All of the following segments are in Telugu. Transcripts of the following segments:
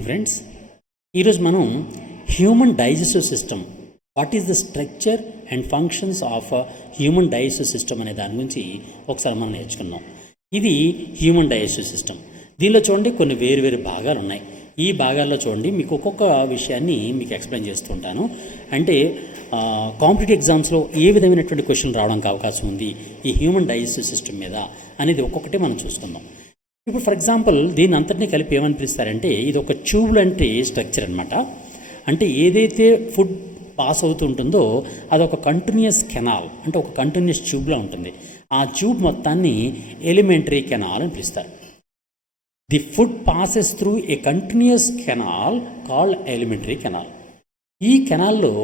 Morning friends. ఈరోజు మనం human digestive system, what is the structure and functions of human digestive system అనే దాని గురించి ఒకసారి మనం నేర్చుకుందాం. ఇది హ్యూమన్ డైజెస్టివ్ సిస్టమ్. దీనిలో చూడండి కొన్ని వేరు వేరు భాగాలు ఉన్నాయి. ఈ భాగాల్లో చూడండి మీకు ఒక్కొక్క విషయాన్ని మీకు ఎక్స్ప్లెయిన్ చేస్తూ ఉంటాను. అంటే కాంపిటేటివ్ ఎగ్జామ్స్లో ఏ విధమైనటువంటి క్వశ్చన్ రావడానికి అవకాశం ఉంది ఈ హ్యూమన్ డైజెస్టివ్ సిస్టమ్ మీద అనేది ఒక్కొక్కటి మనం చూసుకుందాం. ఇప్పుడు ఫర్ ఎగ్జాంపుల్ దీన్ని అంతటినీ కలిపి ఏమని పిలుస్తారంటే ఇది ఒక ట్యూబ్ లాంటి స్ట్రక్చర్ అనమాట. అంటే ఏదైతే ఫుడ్ పాస్ అవుతుంటుందో అదొక కంటిన్యూస్ కెనాల్, అంటే ఒక కంటిన్యూస్ ట్యూబ్లా ఉంటుంది. ఆ ట్యూబ్ మొత్తాన్ని ఎలిమెంటరీ కెనాల్ అని పిలుస్తారు. The food passes through a continuous canal called elementary canal. ఈ కెనాల్లో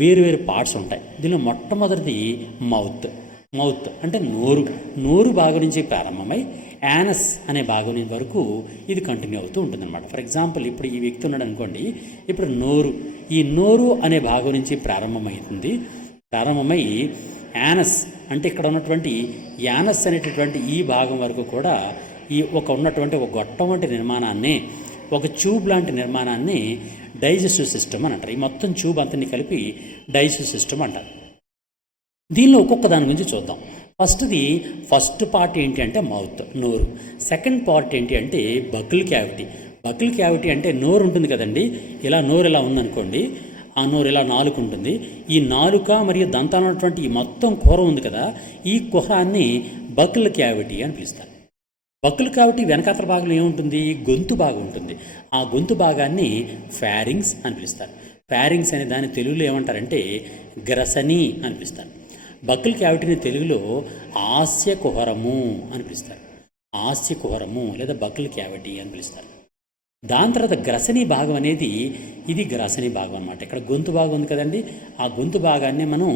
వేరు వేరు పార్ట్స్ ఉంటాయి. దీనిలో మొట్టమొదటిది మౌత్ అంటే నోరు భాగం నుంచి ప్రారంభమై యానస్ అనే భాగం వరకు ఇది కంటిన్యూ అవుతూ ఉంటుందన్నమాట. ఫర్ ఎగ్జాంపుల్ ఇప్పుడు ఈ వ్యక్తి ఉన్నాడు అనుకోండి, ఇప్పుడు ఈ నోరు అనే భాగం నుంచి ప్రారంభమై యానస్ అంటే ఇక్కడ ఉన్నటువంటి యానస్ అనేటటువంటి ఈ భాగం వరకు కూడా ఈ ఉన్నటువంటి ఒక గొట్టం వంటి నిర్మాణాన్ని, ఒక ట్యూబ్ లాంటి నిర్మాణాన్ని డైజెస్టివ్ సిస్టమ్ అని అంటారు. ఈ మొత్తం ట్యూబ్ అంతని కలిపి డైజెస్టివ్ సిస్టమ్ అంటారు. దీనిలో ఒక్కొక్క దాని గురించి చూద్దాం. ఫస్ట్ పార్ట్ ఏంటి అంటే నోరు. సెకండ్ పార్ట్ ఏంటి అంటే బకిల్ క్యావిటీ అంటే నోరు ఉంటుంది కదండి, నోరు ఇలా ఉందనుకోండి, ఆ నోరు ఇలా నాలుక ఉంటుంది. ఈ నాలుక మరియు దంతాలన్నటువంటి ఈ మొత్తం కూర ఉంది కదా, ఈ కుహరాన్ని బకిల్ క్యావిటీ అని పిలుస్తారు. బకిల్ క్యావిటీ వెనకాతల భాగంలో ఏముంటుంది, గొంతు భాగం ఉంటుంది. ఆ గొంతు భాగాన్ని ఫ్యారింగ్స్ అని పిలుస్తారు. ఫ్యారింగ్స్ అనే దాన్ని తెలుగులో ఏమంటారంటే గ్రసని అని పిలుస్తారు. బకిల్ క్యావిటీని తెలుగులో ఆస్య కుహరము అని పిలుస్తారు. ఆస్య కుహరము లేదా బకిల్ క్యావిటీ అని పిలుస్తారు. దాని తర్వాత గ్రసని భాగం అనేది ఇది గ్రసని భాగం అనమాట. ఇక్కడ గొంతు భాగం ఉంది కదండి, ఆ గొంతు భాగాన్ని మనం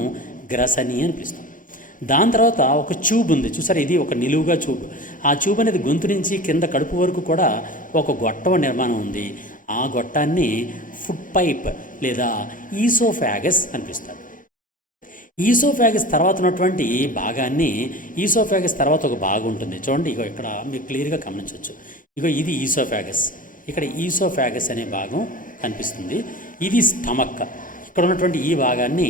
గ్రసని అని పిలుస్తాం. దాని తర్వాత ఒక ట్యూబ్ ఉంది చూసారు, ఇది ఒక నిలువుగా ట్యూబ్. ఆ ట్యూబ్ అనేది గొంతు నుంచి కింద కడుపు వరకు కూడా ఒక గొట్టం నిర్మాణం ఉంది. ఆ గొట్టాన్ని ఫుడ్ పైప్ లేదా ఈసోఫాగస్ అనిపిస్తారు. ఈసోఫాగస్ తర్వాత ఉన్నటువంటి భాగాన్ని, ఈసోఫాగస్ తర్వాత ఒక భాగం ఉంటుంది చూడండి, ఇక్కడ మీరు క్లియర్గా గమనించవచ్చు. ఇది ఈసోఫాగస్, ఇక్కడ ఈసోఫాగస్ అనే భాగం కనిపిస్తుంది. ఇది స్టమక్, ఇక్కడ ఉన్నటువంటి ఈ భాగాన్ని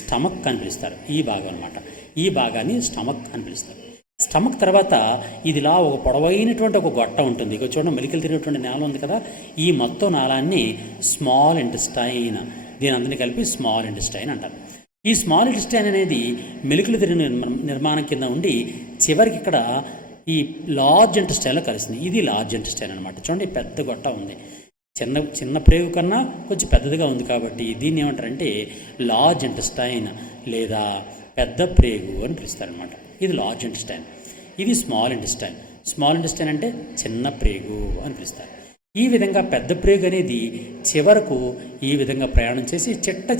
స్టమక్ అని పిలుస్తారు. ఈ భాగం అనమాట, ఈ భాగాన్ని స్టమక్ అని పిలుస్తారు. స్టమక్ తర్వాత ఇదిలా ఒక పొడవైనటువంటి ఒక గొట్ట ఉంటుంది. చూడండి మెలికలు తిరిగినటువంటి నేల ఉంది కదా, ఈ మొత్తం నాళాన్ని స్మాల్ ఇంటెస్టైన్, దీని అందరినీ కలిపి స్మాల్ ఇంటెస్టైన్ అంటారు. ఈ స్మాల్ ఇంటెస్టైన్ అనేది మెలికలు తిరిగిన నిర్మాణం కింద ఉండి చివరికి ఇక్కడ ఈ లార్జ్ ఇంటెస్టైన్లో కలుస్తుంది. ఇది లార్జ్ ఇంటెస్టైన్ అనమాట. చూడండి పెద్ద గొట్ట ఉంది, చిన్న ప్రేగు కన్నా కొంచెం పెద్దదిగా ఉంది కాబట్టి దీన్ని ఏమంటారంటే లార్జ్ ఇంటెస్టైన్ లేదా పెద్ద ప్రేగు అని పిలుస్తారనమాట. ఇది లార్జ్ ఇంటెస్టైన్, ఇది స్మాల్ ఇంటెస్టైన్ అంటే చిన్న ప్రేగు అని పిలుస్తారు. ఈ విధంగా పెద్ద ప్రేగు అనేది చివరకు ఈ విధంగా ప్రయాణం చేసి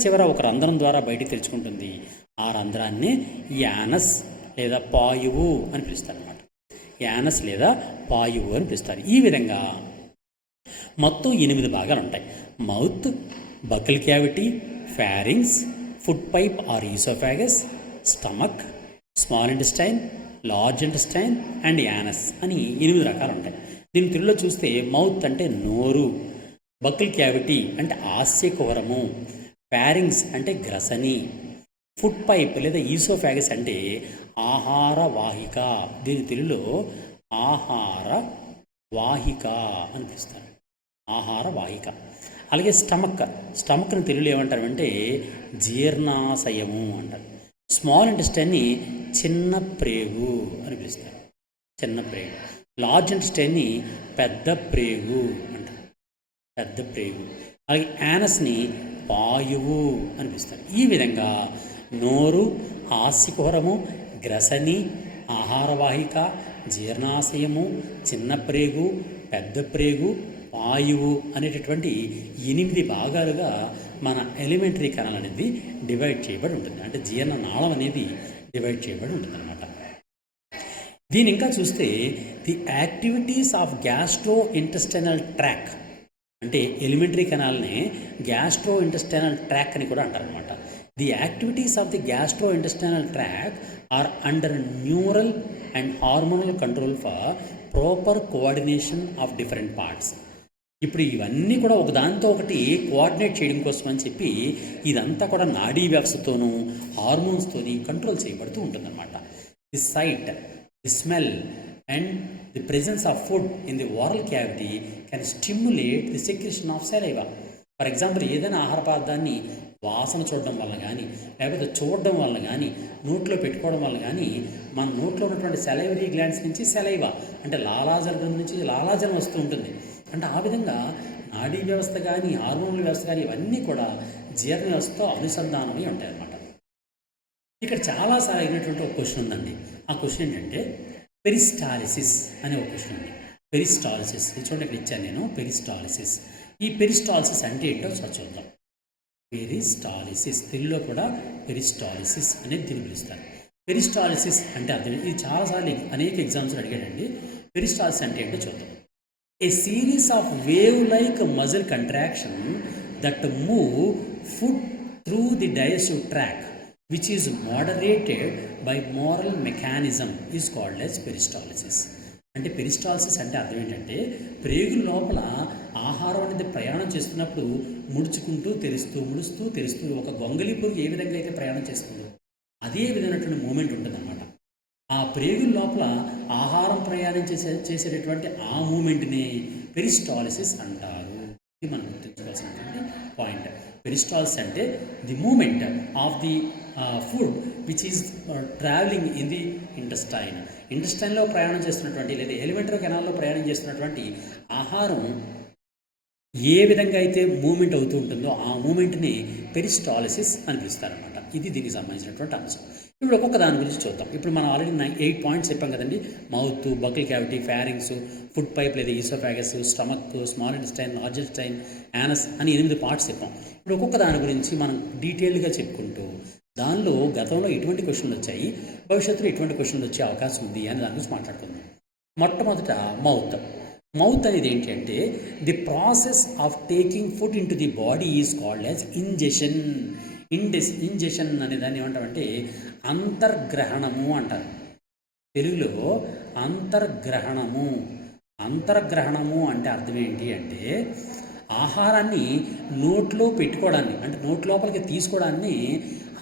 చివర ఒక రంధ్రం ద్వారా బయటికి తెరుచుకుంటుంది. ఆ రంధ్రాన్ని యానస్ లేదా పాయువు అని పిలుస్తారు అనమాట. యానస్ లేదా పాయువు అని పిలుస్తారు. ఈ విధంగా మొత్తం 8 భాగాలు ఉంటాయి. Mouth, buccal cavity, pharynx, food pipe or oesophagus, stomach, small intestine, large intestine and anus అని 8 రకాలు ఉంటాయి. దీని తెలుగులో చూస్తే మౌత్ అంటే నోరు, బకిల్ క్యావిటీ అంటే ఆస్య కుహరము, ఫ్యారింగ్స్ అంటే గ్రసని, ఫుడ్ పైప్ లేదా ఈసోఫాగస్ అంటే ఆహార వాహిక, దీని తెలుగులో ఆహార వాహిక అని పిలుస్తారు. ఆహార వాహిక. అలాగే స్టమక్ని తెలుగులో ఏమంటారంటే జీర్ణాశయము అంటారు. స్మాల్ ఇంటెస్టైన్ని చిన్న ప్రేగు అని పిలుస్తారు, చిన్న ప్రేగు. లార్జ్ ఇంటెస్టైన్ని పెద్ద ప్రేగు అంటారు, పెద్ద ప్రేగు. అలాగే యానస్ని పాయువు అని పిలుస్తారు. ఈ విధంగా నోరు, హాస్యకుహరము, గ్రసని, ఆహారవాహిక, జీర్ణాశయము, చిన్న ప్రేగు, పెద్ద ప్రేగు, వాయువు అనేటటువంటి 8 భాగాలుగా మన ఎలిమెంటరీ కెనాల్ అనేది డివైడ్ చేయబడి ఉంటుంది. అంటే జీర్ణ నాళం అనేది డివైడ్ చేయబడి ఉంటుంది అనమాట. దీని ఇంకా చూస్తే the activities of gastrointestinal tract, అంటే ఎలిమెంటరీ కెనాల్ని గ్యాస్ట్రో ఇంటెస్టైనల్ ట్రాక్ అని కూడా అంటారనమాట. The activities of the gastrointestinal tract are under neural and hormonal control for proper coordination of different parts. ఇప్పుడు ఇవన్నీ కూడా ఒకదానితో ఒకటి కోఆర్డినేట్ చేయడం కోసం అని చెప్పి ఇదంతా కూడా నాడీ వ్యవస్థతోనూ హార్మోన్స్తోని కంట్రోల్ చేయబడుతూ ఉంటుందన్నమాట. The sight, the smell and the presence of food in the oral cavity can stimulate the secretion of saliva. For example, ఏదైనా ఆహార పదార్థాన్ని వాసన చూడడం వల్ల కానీ, లేకపోతే చూడడం వల్ల కానీ, నోట్లో పెట్టుకోవడం వల్ల కానీ మన నోట్లో ఉన్నటువంటి సెలైవరీ గ్లాండ్స్ నుంచి సెలైవా అంటే లాలాజలం నుంచి లాలాజలం వస్తూ ఉంటుంది. అంటే ఆ విధంగా నాడీ వ్యవస్థ కానీ, హార్మోనల్ వ్యవస్థ కానీ ఇవన్నీ కూడా జీర్ణ వ్యవస్థతో అనుసంధానమై ఉంటాయన్నమాట. ఇక్కడ చాలాసార్లు అయినటువంటి ఒక క్వశ్చన్ ఉందండి. ఆ క్వశ్చన్ ఏంటంటే పెరిస్టాలిసిస్ అనే ఒక క్వశ్చన్ ఉంది. పెరిస్టాలిసిస్ చూడండి, ఇక్కడ ఇచ్చాను నేను పెరిస్టాలిసిస్. ఈ పెరిస్టాలిసిస్ అంటే ఏంటో చూద్దాం. పెరిస్టాలిసిస్ తెలుగులో కూడా పెరిస్టాలిసిస్ అనేది దీన్ని పిలుస్తారు. పెరిస్టాలిసిస్ అంటే అర్థం, ఇది చాలాసార్లు అనేక ఎగ్జామ్స్లో అడిగాడండి. పెరిస్టాలిసిస్ అంటే ఏంటో చూద్దాం. A series of wave-like muscle contraction that move food through the digestive tract, which is moderated by moral mechanism, is called as peristalsis. అంటే పెరిస్టాలిసిస్ అంటే అర్థం ఏంటంటే, ప్రేగుల లోపల ఆహారం అనేది ప్రయాణం చేస్తున్నప్పుడు ముడుచుకుంటూ తెరుస్తూ ముడుస్తూ తెరుస్తూ ఒక గొంగళి పురుగు ఏ విధంగా అయితే ప్రయాణం చేస్తుందో అదే విధమైనటువంటి మూమెంట్ ఉంటుందన్నమాట. ఆ ప్రేగుల లోపల ఆహారం ప్రయాణం చేసేటటువంటి ఆ మూమెంట్ని పెరిస్టాలిసిస్ అంటారు. ఇది మనం గుర్తుంచుకోవాల్సినటువంటి పాయింట్. పెరిస్టాలిసిస్ అంటే the movement of the food which is travelling in the ఇంటెస్టైన్లో ప్రయాణం చేస్తున్నటువంటి లేదా ఎలిమెంటరీ కెనాల్లో ప్రయాణం చేస్తున్నటువంటి ఆహారం ఏ విధంగా అయితే మూమెంట్ అవుతూ ఉంటుందో ఆ మూమెంట్ని పెరిస్టాలిసిస్ అని పిలుస్తారనమాట. ఇది దీనికి సంబంధించినటువంటి అంశం. ఇప్పుడు ఒక్కొక్క దాని గురించి చూద్దాం. ఇప్పుడు మనం ఆల్రెడీ 8 పాయింట్స్ చెప్పాం కదండి. Mouth, buccal cavity, pharynx, food pipe లేదా oesophagus, stomach, small intestine, large intestine, anus అని 8 పార్ట్స్ చెప్పాం. ఇప్పుడు ఒక్కొక్క దాని గురించి మనం డీటెయిల్గా చెప్పుకుంటూ దానిలో గతంలో ఎటువంటి క్వశ్చన్లు వచ్చాయి, భవిష్యత్తులో ఎటువంటి క్వశ్చన్లు వచ్చే అవకాశం ఉంది అని దాని గురించి మాట్లాడుకుందాం. మొట్టమొదట మౌత్. మౌత్ అనేది ఏంటి అంటే the process of taking food in to the body is called as ingestion. Ingestion అనే దాన్ని ఏమంటామంటే అంతర్గ్రహణము అంటారు. తెలుగులో అంతర్గ్రహణము. అంతర్గ్రహణము అంటే అర్థం ఏంటి అంటే ఆహారాన్ని నోట్లో పెట్టుకోవడాన్ని, అంటే నోటి లోపలికి తీసుకోవడాన్ని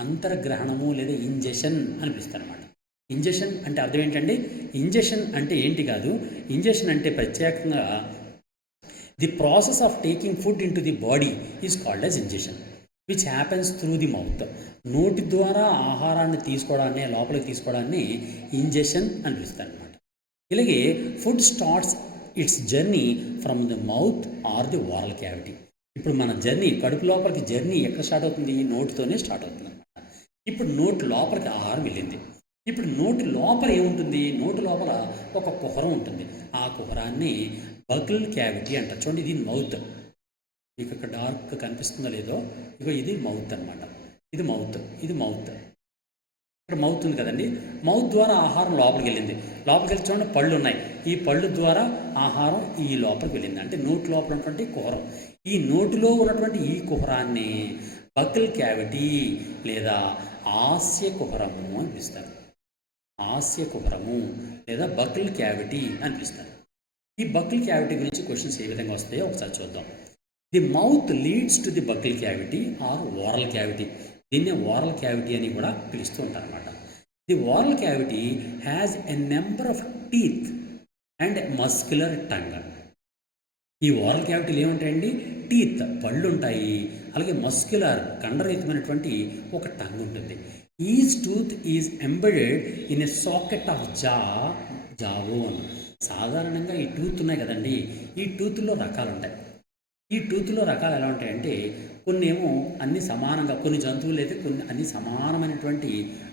అంతర్గ్రహణము లేదా ఇంజెషన్ అని పిలుస్తారన్నమాట. ఇంజెషన్ అంటే అర్థం ఏంటండి? ఇంజెషన్ అంటే ఏంటి కాదు, ఇంజెషన్ అంటే ప్రత్యేకంగా the process of taking food in to the body is called as ingestion which happens through the mouth. నోటి ద్వారా ఆహారాన్ని తీసుకోవడాన్ని, లోపలికి తీసుకోవడాన్ని ఇంజెషన్ అని పిలుస్తారు అనమాట. ఇలాగే food starts it's journey from the mouth are the oral cavity. ఇప్పుడు మన జర్నీ, కడుపు లోపలికి జర్నీ ఎక్కడ స్టార్ట్ అవుతుంది? నోటితోనే స్టార్ట్ అవుతుంది అనమాట. ఇప్పుడు నోటి లోపలికి ఆహారం వెళ్ళింది. ఇప్పుడు నోటి లోపల ఏముంటుంది? నోటి లోపల ఒక కుహరం ఉంటుంది. ఆ కుహరాన్ని బకల్ క్యావిటీ అంటారు. చూడండి, ఇది మౌత్. మీకు ఇక్కడ డార్క్ కనిపిస్తుందో లేదో, ఇగో ఇది మౌత్ అనమాట. ఇది మౌత్, ఇది మౌత్. ఇక్కడ మౌత్ ఉంది కదండి. మౌత్ ద్వారా ఆహారం లోపలికి వెళ్ళింది. లోపలికి వెళ్ళి చూడండి, పళ్ళు ఉన్నాయి. ఈ పళ్ళు ద్వారా ఆహారం ఈ లోపలికి వెళ్ళింది. అంటే నోటి లోపల ఉన్నటువంటి కుహరం. ఈ నోటిలో ఉన్నటువంటి ఈ కుహరాన్ని బకల్ క్యావిటీ లేదా హాస్య కుహరము అని పిలుస్తారు. హాస్య కుహరము లేదా బకల్ క్యావిటీ అని పిలుస్తారు. ఈ బకల్ క్యావిటీ గురించి క్వశ్చన్స్ ఏ విధంగా వస్తాయో ఒకసారి చూద్దాం. The mouth leads to the buccal cavity or oral cavity. దీన్నే ఓరల్ క్యావిటీ అని కూడా పిలుస్తూ ఉంటారు అనమాట. The oral cavity has a number of teeth and muscular tongue. ఈ ఓరల్ క్యావిటీలు ఏముంటాయండి? టీత్, పళ్ళు ఉంటాయి. అలాగే మస్క్యులర్, కండరహితమైనటువంటి ఒక టంగ్ ఉంటుంది. Each tooth is embedded in a socket of jawbone. సాధారణంగా ఈ టూత్ ఉన్నాయి కదండి, ఈ టూత్లో రకాలు ఉంటాయి. ఈ టూత్లో రకాలు ఎలా ఉంటాయంటే కొన్ని ఏమో అన్ని సమానంగా, కొన్ని జంతువులు అయితే కొన్ని అన్ని సమానమైనటువంటి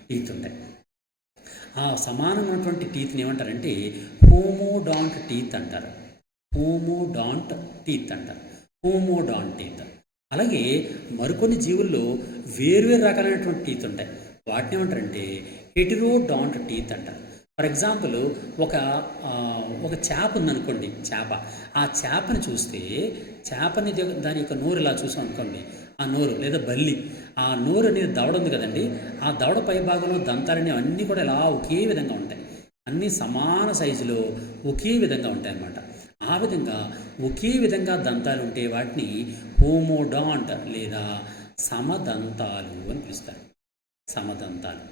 టీత్ ఉంటాయి. ఆ సమానమైనటువంటి టీత్ని ఏమంటారంటే హోమోడాంట్ టీత్ అంటారు. హోమోడాంట్ టీత్ అంటారు. హోమోడాంట్ టీత్. అలాగే మరికొన్ని జీవుల్లో వేర్వేరు రకాలైనటువంటి టీత్ ఉంటాయి. వాటిని ఏమంటారంటే హెటిరోడాంట్ టీత్ అంటారు. ఫర్ ఎగ్జాంపుల్, ఒక చేప ఉందనుకోండి, చేప. ఆ చేపని చూస్తే చేపని దాని యొక్క నోరు ఇలా చూసాం అనుకోండి, ఆ నోరు లేదా బల్లి, ఆ నోరు అనేది దవడ ఉంది కదండి, ఆ దవడ పై భాగంలో దంతాలన్నీ అన్నీ కూడా ఇలా ఒకే విధంగా ఉంటాయి. అన్నీ సమాన సైజులో ఒకే విధంగా ఉంటాయి అన్నమాట. ఆ విధంగా ఒకే విధంగా దంతాలు ఉంటే వాటిని హోమోడాంట్ లేదా సమదంతాలు అని పిలుస్తారు. సమదంతాలు.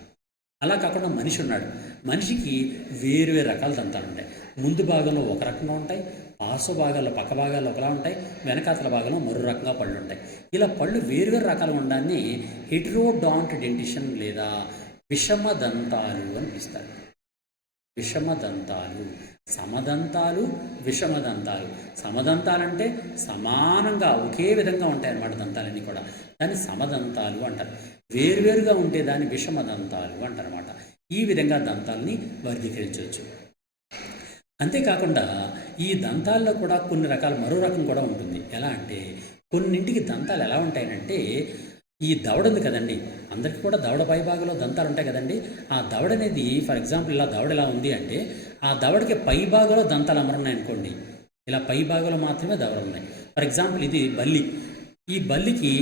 అలా కాకుండా మనిషి ఉన్నాడు. మనిషికి వేరు వేరు రకాల దంతాలు ఉంటాయి. ముందు భాగంలో ఒక రకంగా ఉంటాయి, పార్శ్వ భాగాల్లో పక్క భాగాల్లో ఒకలా ఉంటాయి, వెనకాతల భాగంలో మరో రకంగా పళ్ళు ఉంటాయి. ఇలా పళ్ళు వేరువేరు రకాలు ఉండడాన్ని హెటరోడాంట్ డెంటిషన్ లేదా విషమ దంతాలు అని పిలుస్తారు. విషమదంతాలు. సమదంతాలు, విషమదంతాలు. సమదంతాలంటే సమానంగా ఒకే విధంగా ఉంటాయి అన్నమాట దంతాలన్నీ కూడా. దాన్ని సమదంతాలు అంటారు. వేరువేరుగా ఉంటే దాన్ని విషమదంతాలు అంటారన్నమాట. ఈ విధంగా దంతాలని వర్గీకరించవచ్చు. అంతేకాకుండా ఈ దంతాల్లో కూడా కొన్ని రకాల మరో రకం కూడా ఉంటుంది. ఎలా అంటే కొన్నింటికి దంతాలు ఎలా ఉంటాయనంటే ఈ దవడ ఉంది కదండి, అందరికీ కూడా దవడ పై భాగంలో దంతాలు ఉంటాయి కదండి. ఆ దవడ అనేది ఫర్ ఎగ్జాంపుల్ ఇలా దవడ ఎలా ఉంది అంటే ఆ దవడకి పై భాగంలో దంతాలు అమరున్నాయి అనుకోండి. ఇలా పై భాగంలో మాత్రమే దవడలు ఉన్నాయి. ఫర్ ఎగ్జాంపుల్ ఇది బల్లి. ఈ బల్లికి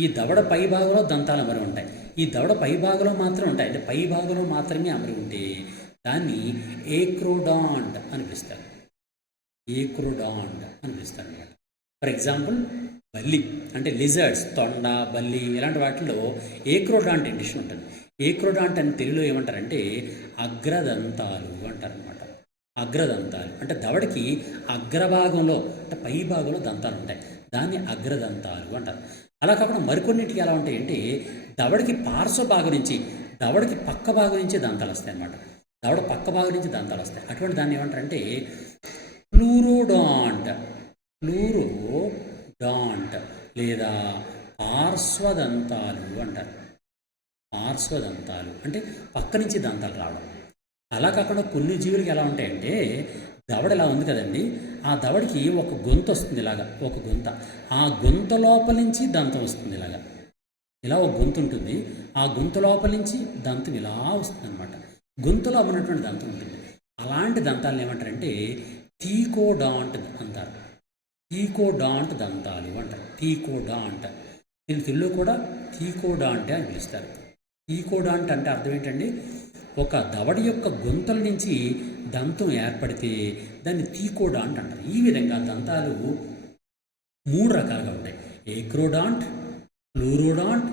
ఈ దవడ పై భాగంలో దంతాలు అమరి ఉంటాయి. ఈ దవడ పై భాగంలో మాత్రమే ఉంటాయి. అంటే పై భాగంలో మాత్రమే అమరి ఉంటే దాన్ని ఏక్రోడాంట్ అని పిలుస్తారు. ఏక్రోడాంట్ అని పిలుస్తారు అన్నమాట. ఫర్ ఎగ్జాంపుల్ బల్లి అంటే లిజర్డ్స్, తొండ, బల్లి ఇలాంటి వాటిలో ఏక్రోడాంట్ డెంటిషన్ ఉంటుంది. ఏక్రోడాంట్ అని తెలుగులో ఏమంటారంటే అగ్రదంతాలు అంటారనమాట. అగ్రదంతాలు అంటే దవడికి అగ్రభాగంలో అంటే పై భాగంలో దంతాలు ఉంటాయి. దాన్ని అగ్రదంతాలు అంటారు. అలా కాకుండా మరికొన్నింటికి ఎలా ఉంటాయంటే దవడికి పార్శ్వ భాగం నుంచి దవడికి పక్క భాగం నుంచి దంతాలు వస్తాయి అన్నమాట. దవడ పక్క భాగం నుంచి దంతాలు వస్తాయి. అటువంటి దాన్ని ఏమంటారంటే ప్లూరోడాంట్. ప్లూరోడాంట్ లేదా పార్శ్వదంతాలు అంటారు. పార్శ్వదంతాలు అంటే పక్క నుంచి దంతాలు రావడం. అలా కాకుండా కొన్ని జీవులకి ఎలా ఉంటాయంటే దవడ ఇలా ఉంది కదండి, ఆ దవడికి ఒక గొంతు వస్తుంది ఇలాగా, ఒక గొంత. ఆ గొంత లోపల నుంచి దంతం వస్తుంది ఇలాగా. ఇలా ఒక గొంతు ఉంటుంది. ఆ గొంతు లోపల నుంచి దంతం ఇలా వస్తుంది అనమాట. గొంతులో అమ్మినటువంటి దంతం ఉంటుంది. అలాంటి దంతాలను ఏమంటారంటే టీకోడాంట్ అంటారు. టీకోడాంట్ దంతాలు అంటారు. టీకోడాంట్. దీని తెలుగులో కూడా టీకోడాంటే అని పిలుస్తారు. టీకోడాంట్ అంటే అర్థం ఏంటండి, ఒక దవడి యొక్క గొంతుల నుంచి దంతం ఏర్పడితే దాన్ని టీకోడాంట్ అంటారు. ఈ విధంగా దంతాలు 3 రకాలుగా ఉంటాయి. ఏక్రోడాంట్, ప్లూరోడాంట్,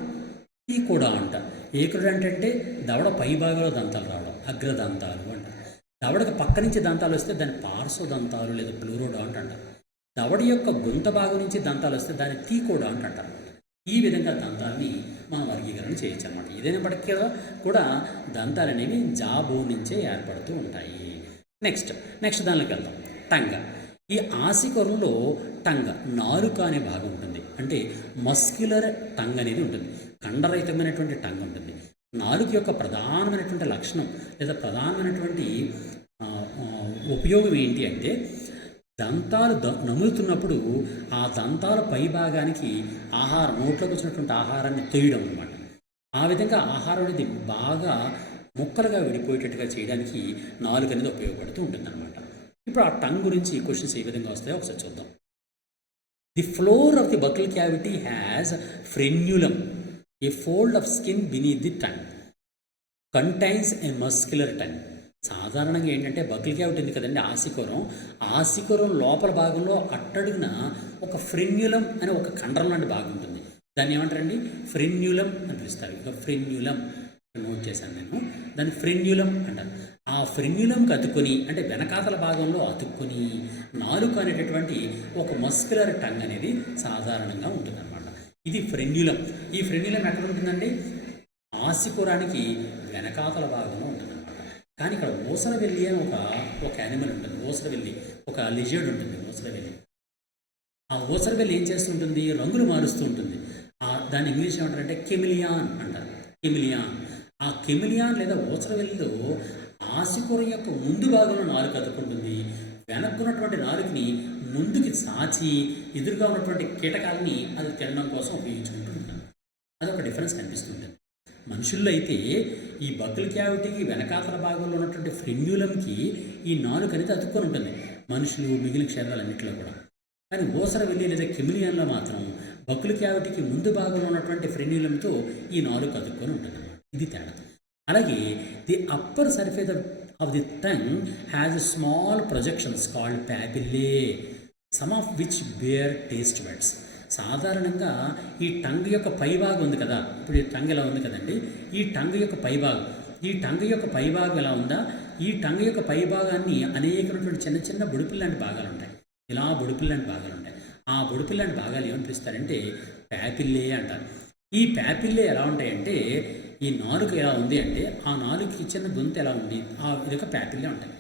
టీకోడాంట్. ఏక్రోడాంట్ అంటే దవడ పై భాగంలో దంతాలు రావడం, అగ్రదంతాలు అంటారు. దవడకి పక్క నుంచి దంతాలు వస్తే దాన్ని పార్శ్వదంతాలు లేదా ప్లూరోడాంట్ అంటారు. దవడ యొక్క గొంత భాగం నుంచి దంతాలు వస్తే దాన్ని టీకోడాంట్ అంటారు. ఈ విధంగా దంతాలని మనం వర్గీకరణ చేయొచ్చు అన్నమాట. ఏదైనప్పటికీ కూడా దంతాలు అనేవి జాబో నుంచే ఏర్పడుతూ ఉంటాయి. నెక్స్ట్ దానిలోకి వెళ్దాం. టంగ. ఈ ఆసికరంలో టంగ నాలుక అనే భాగం ఉంటుంది. అంటే మస్క్యులర్ టంగ్ అనేది ఉంటుంది. కండరహితమైనటువంటి టంగ్ ఉంటుంది. నాలుక యొక్క ప్రధానమైనటువంటి లక్షణం లేదా ప్రధానమైనటువంటి ఉపయోగం ఏంటి అంటే దంతాలు నములుతున్నప్పుడు ఆ దంతాల పై భాగానికి నోట్లోకి వచ్చినటువంటి ఆహారాన్ని తొయ్యడం అన్నమాట. ఆ విధంగా ఆహారం అనేది బాగా ముక్కలుగా విడిపోయేటట్టుగా చేయడానికి నాలుక అనేది ఉపయోగపడుతూ ఉంటుందన్నమాట. ఇప్పుడు ఆ టంగ్ గురించి క్వశ్చన్స్ ఏ విధంగా వస్తాయో ఒకసారి చూద్దాం. The floor of the buccal cavity has frenulum, a fold of skin beneath the tongue, contains a muscular tongue. సాధారణంగా ఏంటంటే బకల్ క్యావిటీ ఉంది కదండి, ఆసికరం లోపల భాగంలో అట్టడుగున ఒక ఫ్రెన్యులం అనే ఒక కండరం లాంటి భాగం ఉంటుంది. దాన్ని ఏమంటారండి ఫ్రెన్యులం అని పిలుస్తారు. ఇక ఫ్రెన్యులం నోట్ చేశాను నేను. దాన్ని ఫ్రెన్యులం అంటారు. ఆ ఫ్రెన్యులంకి అతుక్కొని అంటే వెనకాతల భాగంలో అతుక్కొని నాలుక అనేటటువంటి ఒక మస్క్యులర్ టంగ్ అనేది సాధారణంగా ఉంటుందన్నమాట. ఇది ఫ్రెన్యులం. ఈ ఫ్రెన్యులం ఎక్కడ ఉంటుందండి, ఆసికురానికి వెనకాతల భాగంలో ఉంటుందన్నమాట. కానీ ఇక్కడ ఊసరవెల్లి అని ఒక యానిమల్ ఉంటుంది. ఊసరవెల్లి ఒక లిజర్డ్ ఉంటుంది. ఊసరవెల్లి ఆ ఊసరవెల్లి ఏం చేస్తుంటుంది, రంగులు మారుస్తూ ఉంటుంది. దాన్ని ఇంగ్లీష్ ఏమంటారంటే కెమిలియాన్ అంటారు. కెమిలియాన్. ఆ కెమిలియాన్ లేదా ఊసరవెల్లిలో ఆసికుర యొక్క ముందు భాగంలో నాలుక అతుక్కుంటుంది. వెనక్కున్నటువంటి నాలుకని ముందుకి సాచి ఎదురుగా ఉన్నటువంటి కీటకాలని అది తినడం కోసం ఉపయోగించుకుంటుంటాం. అదొక డిఫరెన్స్ కనిపిస్తుంది. మనుషుల్లో అయితే ఈ బకల్ క్యావిటీకి వెనకాతల భాగంలో ఉన్నటువంటి ఫ్రెన్యులంకి ఈ నాలుక అనేది అతుక్కొని ఉంటుంది మనుషులు మిగిలిన క్షేత్రాలన్నింటిలో కూడా. కానీ ఊసరవెల్లి లేదా కెమిలియన్లో మాత్రం బకల్ క్యావిటీకి ముందు భాగంలో ఉన్నటువంటి ఫ్రెన్యులంతో ఈ నాలుక అతుక్కొని ఉంటుంది. ఇది తేడా. అలాగే the upper of the tongue has small projections called papillae, some of which bear taste buds. సాధారణంగా ఈ టంగ్ యొక్క పైభాగం ఉంది కదా, ఇప్పుడు ఈ టంగ్ ఎలా ఉంది కదండి, ఈ టంగ్ యొక్క పైభాగం, ఈ టంగ్ యొక్క పైభాగం ఎలా ఉందా, ఈ టంగ్ యొక్క పైభాగాన్ని అనేకమైనటువంటి చిన్న చిన్న బుడిపిల్ లాంటి భాగాలు ఉంటాయి. ఇలా బుడిపిల్ లాంటి భాగాలు ఉంటాయి. ఆ బుడిపిల్ లాంటి భాగాలు ఏమని పిలుస్తారంటే ప్యాపిల్లే అంటారు. ఈ ప్యాపిల్లే ఎలా ఉంటాయంటే, ఈ నాలుక ఎలా ఉంది అంటే ఆ నాలుగుకి చిన్న గొంతు ఎలా ఉంది, ఇదొక ప్యాపిల్లే ఉంటాయి.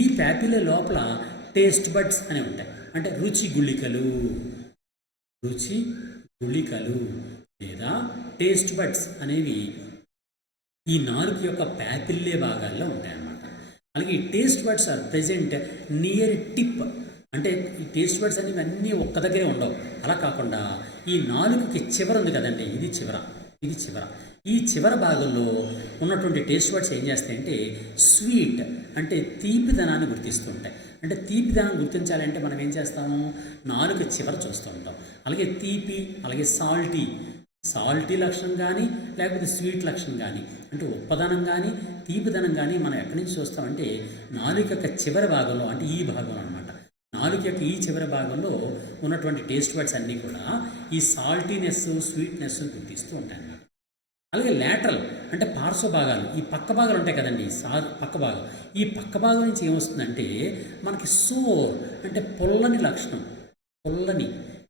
ఈ ప్యాపిల్లే లోపల టేస్ట్ బడ్స్ అనేవి ఉంటాయి. అంటే రుచి గుళికలు లేదా టేస్ట్ బడ్స్ అనేవి ఈ నాలుక యొక్క ప్యాపిల్లే భాగాల్లో ఉంటాయన్నమాట. అలాగే ఈ taste buds are present near tip. అంటే ఈ టేస్ట్ బడ్స్ అనేవి అన్నీ ఒక్క దగ్గరే ఉండవు. అలా కాకుండా ఈ నాలుగుకి చివర ఉంది కదండి, ఇది చివర. ఈ చివర భాగంలో ఉన్నటువంటి టేస్ట్ బడ్స్ ఏం చేస్తాయంటే స్వీట్ అంటే తీపిదనాన్ని గుర్తిస్తూ ఉంటాయి. అంటే తీపిదనం గుర్తించాలంటే మనం ఏం చేస్తాము, నాలుగు చివర చూస్తూ ఉంటాం. అలాగే తీపి, అలాగే సాల్టీ లక్షణం కానీ లేకపోతే స్వీట్ లక్షణం కానీ, అంటే ఉప్పదనం కానీ తీపిదనం కానీ మనం ఎక్కడి నుంచి చూస్తామంటే నాలుగు యొక్క చివరి భాగంలో, అంటే ఈ భాగంలో అనమాట. నాలుగు యొక్క ఈ చివరి భాగంలో ఉన్నటువంటి టేస్ట్ బడ్స్ అన్నీ కూడా ఈ సాల్టీనెస్, స్వీట్నెస్ గుర్తిస్తూ ఉంటాయి అన్నమాట. అలాగే లాటరల్ అంటే పార్శ్వ భాగాలు, ఈ పక్క భాగాలు ఉంటాయి కదండి, పక్క భాగం. ఈ పక్క భాగం నుంచి ఏమొస్తుందంటే మనకి సోర్ అంటే పొల్లని లక్షణం,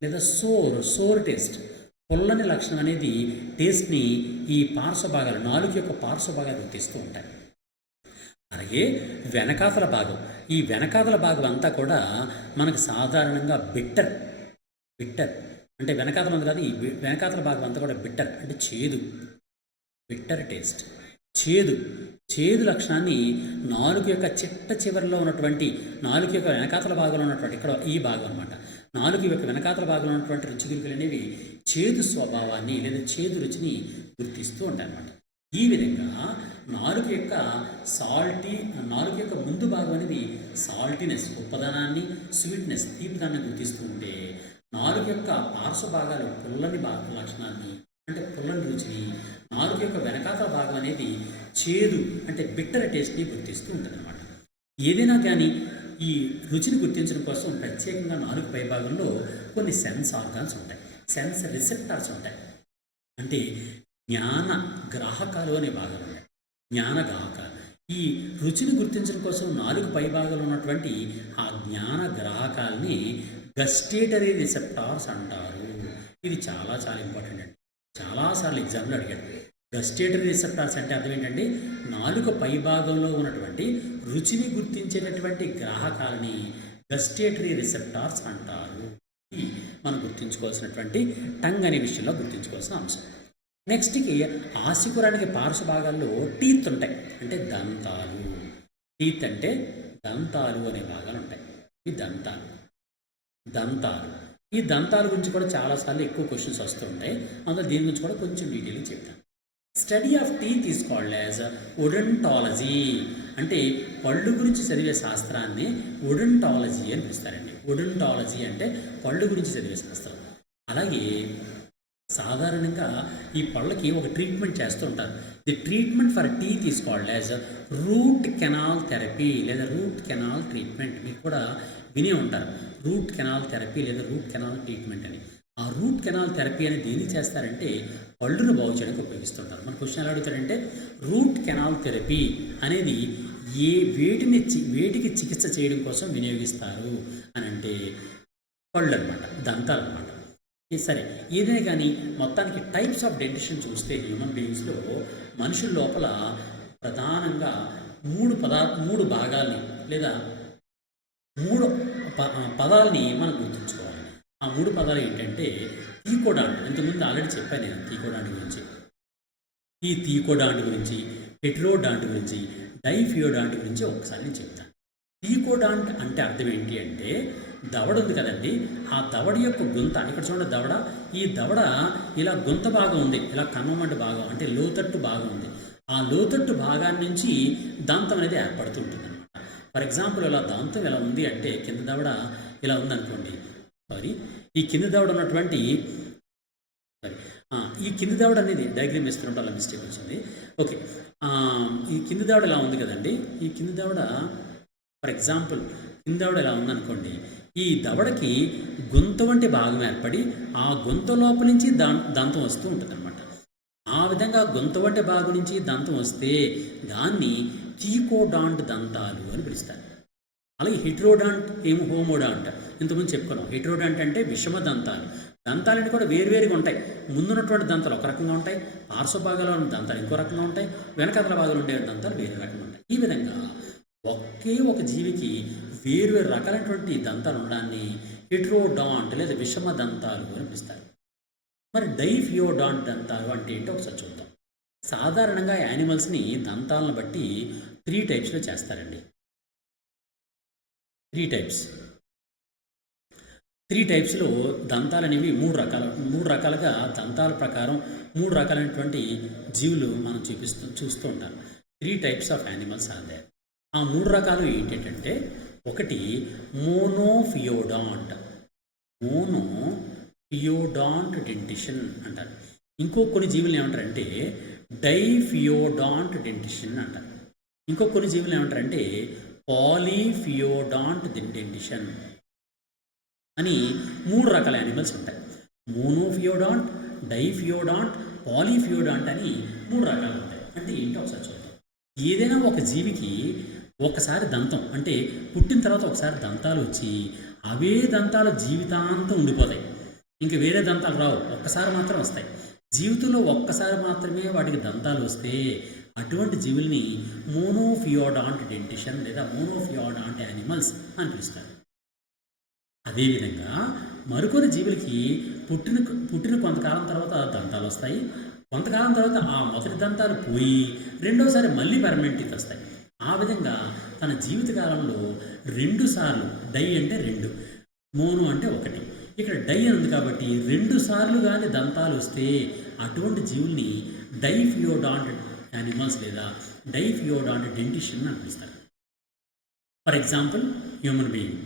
లేదా సోర్ టేస్ట్, పొల్లని లక్షణం అనేది టేస్ట్ని ఈ పార్శ్వ భాగాలు, నాలుగు యొక్క పార్శ్వ భాగాలు గుర్తిస్తూ ఉంటాయి. అలాగే వెనకాతల భాగం, ఈ వెనకాతల భాగం అంతా కూడా మనకు సాధారణంగా బిట్టర్ అంటే వెనకాతల ఉంది కాదు, ఈ వెనకాతల భాగం అంతా కూడా బిట్టర్ అంటే బిట్టర్ టేస్ట్, చేదు లక్షణాన్ని నాలుగు యొక్క చిట్ట చివరిలో ఉన్నటువంటి, నాలుగు యొక్క వెనకాతల భాగంలో ఉన్నటువంటి, ఇక్కడ ఈ భాగం అనమాట, నాలుగు యొక్క వెనకాతల భాగంలో ఉన్నటువంటి రుచి గుళికలు అనేవి చేదు స్వభావాన్ని లేదా చేదు రుచిని గుర్తిస్తూ ఉంటాయి అన్నమాట. ఈ విధంగా నాలుగు యొక్క ముందు భాగం అనేది సాల్టీనెస్, ఉప్పదనాన్ని, స్వీట్నెస్, తీపిదాన్ని గుర్తిస్తూ ఉంటే నాలుగు యొక్క పార్శ్వ భాగాలు పుల్లని లక్షణాన్ని అంటే పుల్లని రుచిని, నాలుగు యొక్క వెనకాతల భాగం అనేది చేదు అంటే బిట్టర్ టేస్ట్ని గుర్తిస్తూ ఉంటుంది అనమాట. ఏదైనా కానీ ఈ రుచిని గుర్తించడం కోసం ప్రత్యేకంగా నాలుగు పై భాగంలో కొన్ని సెన్స్ ఆర్గాన్స్ ఉంటాయి, సెన్స్ రిసెప్టార్స్ ఉంటాయి. అంటే జ్ఞాన గ్రాహకాలు అనే భాగాలు ఉన్నాయి, జ్ఞాన గ్రాహకాలు. ఈ రుచిని గుర్తించడం కోసం నాలుగు పై భాగంలో ఉన్నటువంటి ఆ జ్ఞాన గ్రాహకాలని గస్టేటరీ రిసెప్టార్స్ అంటారు. ఇది చాలా ఇంపార్టెంట్ అండి, చాలాసార్లు ఎగ్జామ్లో అడిగాడు. గస్టేటరీ రిసెప్టార్స్ అంటే అర్థం ఏంటంటే నాలుగు పై భాగంలో ఉన్నటువంటి రుచిని గుర్తించేటటువంటి గ్రాహకాలని గస్టేటరీ రిసెప్టార్స్ అంటారు. ఇది మనం గుర్తుంచుకోవాల్సినటువంటి టంగ్ అనే విషయంలో గుర్తుంచుకోవాల్సిన అంశం. నెక్స్ట్కి ఆశికురానికి పార్శ్వ భాగాల్లో టీత్ ఉంటాయి, అంటే దంతాలు. టీత్ అంటే దంతాలు అనే భాగాలు ఉంటాయి. ఈ దంతాలు ఈ దంతాల గురించి కూడా చాలాసార్లు ఎక్కువ క్వశ్చన్స్ వస్తూ ఉంటాయి. అందులో దీని గురించి కూడా కొంచెం డీటెయిల్గా చెప్తాను. Study of teeth is called as odontology. అంటే పళ్ళు గురించి చదివే శాస్త్రాన్ని ఓడెంటాలజీ అని పిలుస్తారండి. ఓడెంటాలజీ అంటే పళ్ళు గురించి చదివే శాస్త్రం. అలాగే సాధారణంగా ఈ పళ్ళకి ఒక ట్రీట్మెంట్ చేస్తూ ఉంటారు. The treatment for teeth is called as root canal therapy లేదా రూట్ కెనాల్ ట్రీట్మెంట్. మీకు కూడా వినే ఉంటారు రూట్ కెనాల్ థెరపీ లేదా రూట్ కెనాల్ ట్రీట్మెంట్ అని. ఆ రూట్ కెనాల్ థెరపీ అని దేన్ని చేస్తారంటే పళ్ళును బాగు చేయడానికి ఉపయోగిస్తుంటారు. మన క్వశ్చన్ ఎలా అడుగుతారంటే రూట్ కెనాల్ థెరపీ అనేది వేటికి చికిత్స చేయడం కోసం వినియోగిస్తారు అని అంటే పళ్ళు అనమాట, దంతాలు అనమాట. సరే, ఏదైనా కానీ మొత్తానికి టైప్స్ ఆఫ్ డెంటిషన్ చూస్తే హ్యూమన్ బీయింగ్స్లో మనుషుల లోపల ప్రధానంగా మూడు భాగాల్ని లేదా మూడు పదాలని మనం గుర్తుంచుకోవాలి. ఆ మూడు పదాలు ఏంటంటే తీకోడాంట్. ఇంతకుముందు ఆల్రెడీ చెప్పాను నేను తీకోడాంట్ గురించి. ఈ తీకోడాంట్ గురించి, హెటెరోడాంట్ గురించి, డైఫియోడాంట్ గురించి ఒకసారి నేను చెప్తాను. తీకోడాంట్ అంటే అర్థం ఏంటి అంటే దవడ ఉంది కదండి, ఆ దవడ యొక్క గుంత, ఇక్కడ చూడండి దవడ, ఈ దవడ ఇలా గుంత భాగం ఉంది, ఇలా కన్నుమంటి భాగం అంటే లోతట్టు భాగం ఉంది. ఆ లోతట్టు భాగాన్ని నుంచి దంతం అనేది ఏర్పడుతూ ఉంటుంది అనమాట. ఫర్ ఎగ్జాంపుల్ ఇలా దంతం ఎలా ఉంది అంటే కింద దవడ ఇలా ఉందనుకోండి, ఈ కింద దవడ ఉన్నటువంటి ఈ కింది దవడ అనేది డయాగ్రామ్ ఇస్తున్నట్టు అలా మిస్టేక్ వచ్చింది. ఓకే, ఈ కింది దవడ ఇలా ఉంది కదండి. ఈ కింది దవడ ఫర్ ఎగ్జాంపుల్ కింది దవడ ఇలా ఉందనుకోండి. ఈ దవడకి గొంతు వంటి భాగం ఏర్పడి ఆ గొంతు లోపల నుంచి దంతం వస్తూ ఉంటుంది అనమాట. ఆ విధంగా గొంతు వంటి భాగం నుంచి దంతం వస్తే దాన్ని థీకోడాంట్ దంతాలు అని పిలుస్తారు. అలాగే హెట్రోడాంట్ హోమోడాంట్ ఇంతకుముందు చెప్పుకున్నాం. హెట్రోడాంట్ అంటే విషమ దంతాలు. దంతాలన్నీ కూడా వేరువేరుగా ఉంటాయి. ముందున్నటువంటి దంతాలు ఒక రకంగా ఉంటాయి, పార్శ్వ భాగాల్లో ఉన్న దంతాలు ఇంకో రకంగా ఉంటాయి, వెనకాతల భాగాలు ఉండే దంతాలు వేరే రకంగా ఉంటాయి. ఈ విధంగా ఒకే ఒక జీవికి వేరువేరు రకాలైనటువంటి దంతాలు ఉండడాన్ని హెట్రోడాంట్ లేదా విషమ దంతాలు అని పిలుస్తారు. మరి డైఫియోడాంట్ దంతాలు అంటే ఏంటో ఒకసారి చూద్దాం. సాధారణంగా యానిమల్స్ని దంతాలను బట్టి 3 టైప్స్లో చేస్తారండి. 3 టైప్స్లో దంతాలు అనేవి 3 రకాలుగా దంతాల ప్రకారం 3 రకాలైనటువంటి జీవులు మనం చూస్తూ ఉంటాం. 3 types of animals are there. ఆ 3 రకాలు ఏంటంటే, ఒకటి మోనోఫియోడాంట్ డెంటిషన్ అంటారు. ఇంకో కొన్ని జీవులు ఏమంటారంటే డైఫియోడాంట్ డెంటిషన్ అంటారు. ఇంకో కొన్ని జీవులు ఏమంటారంటే పాలీఫియోడాంట్ డెంటిషన్ అని 3 రకాల యానిమల్స్ ఉంటాయి. మోనోఫియోడాంట్, డైఫియోడాంట్, పాలీఫియోడాంట్ అని 3 రకాలు ఉంటాయి. అంటే ఏంటో ఒకసారి చూద్దాం. ఏదైనా ఒక జీవికి ఒకసారి దంతం అంటే పుట్టిన తర్వాత ఒకసారి దంతాలు వచ్చి అవే దంతాలు జీవితాంతం ఉండిపోతాయి. ఇంక వేరే దంతాలు రావు, ఒక్కసారి మాత్రం వస్తాయి. జీవితంలో ఒక్కసారి మాత్రమే వాటికి దంతాలు వస్తే అటువంటి జీవుల్ని మోనోఫియోడాంట్ డెంటిషన్ లేదా మోనోఫియోడాంట్ యానిమల్స్ అని పిలుస్తారు. అదేవిధంగా మరికొన్ని జీవులకి పుట్టిన కొంతకాలం తర్వాత దంతాలు వస్తాయి. కొంతకాలం తర్వాత ఆ మొదటి దంతాలు పోయి రెండోసారి మళ్ళీ పర్మనెంట్ టీత్ వస్తాయి. ఆ విధంగా తన జీవితకాలంలో 2 సార్లు, డై అంటే 2, మోనో అంటే 1, ఇక్కడ డై ఉంది కాబట్టి 2 సార్లు కానీ దంతాలు వస్తే అటువంటి జీవుల్ని డైఫియోడాంట్ యానిమల్స్ లేదా డైఫియోడాంట్ డెంటిషన్ అని పిలుస్తారు. ఫర్ ఎగ్జాంపుల్ హ్యూమన్ బీయింగ్,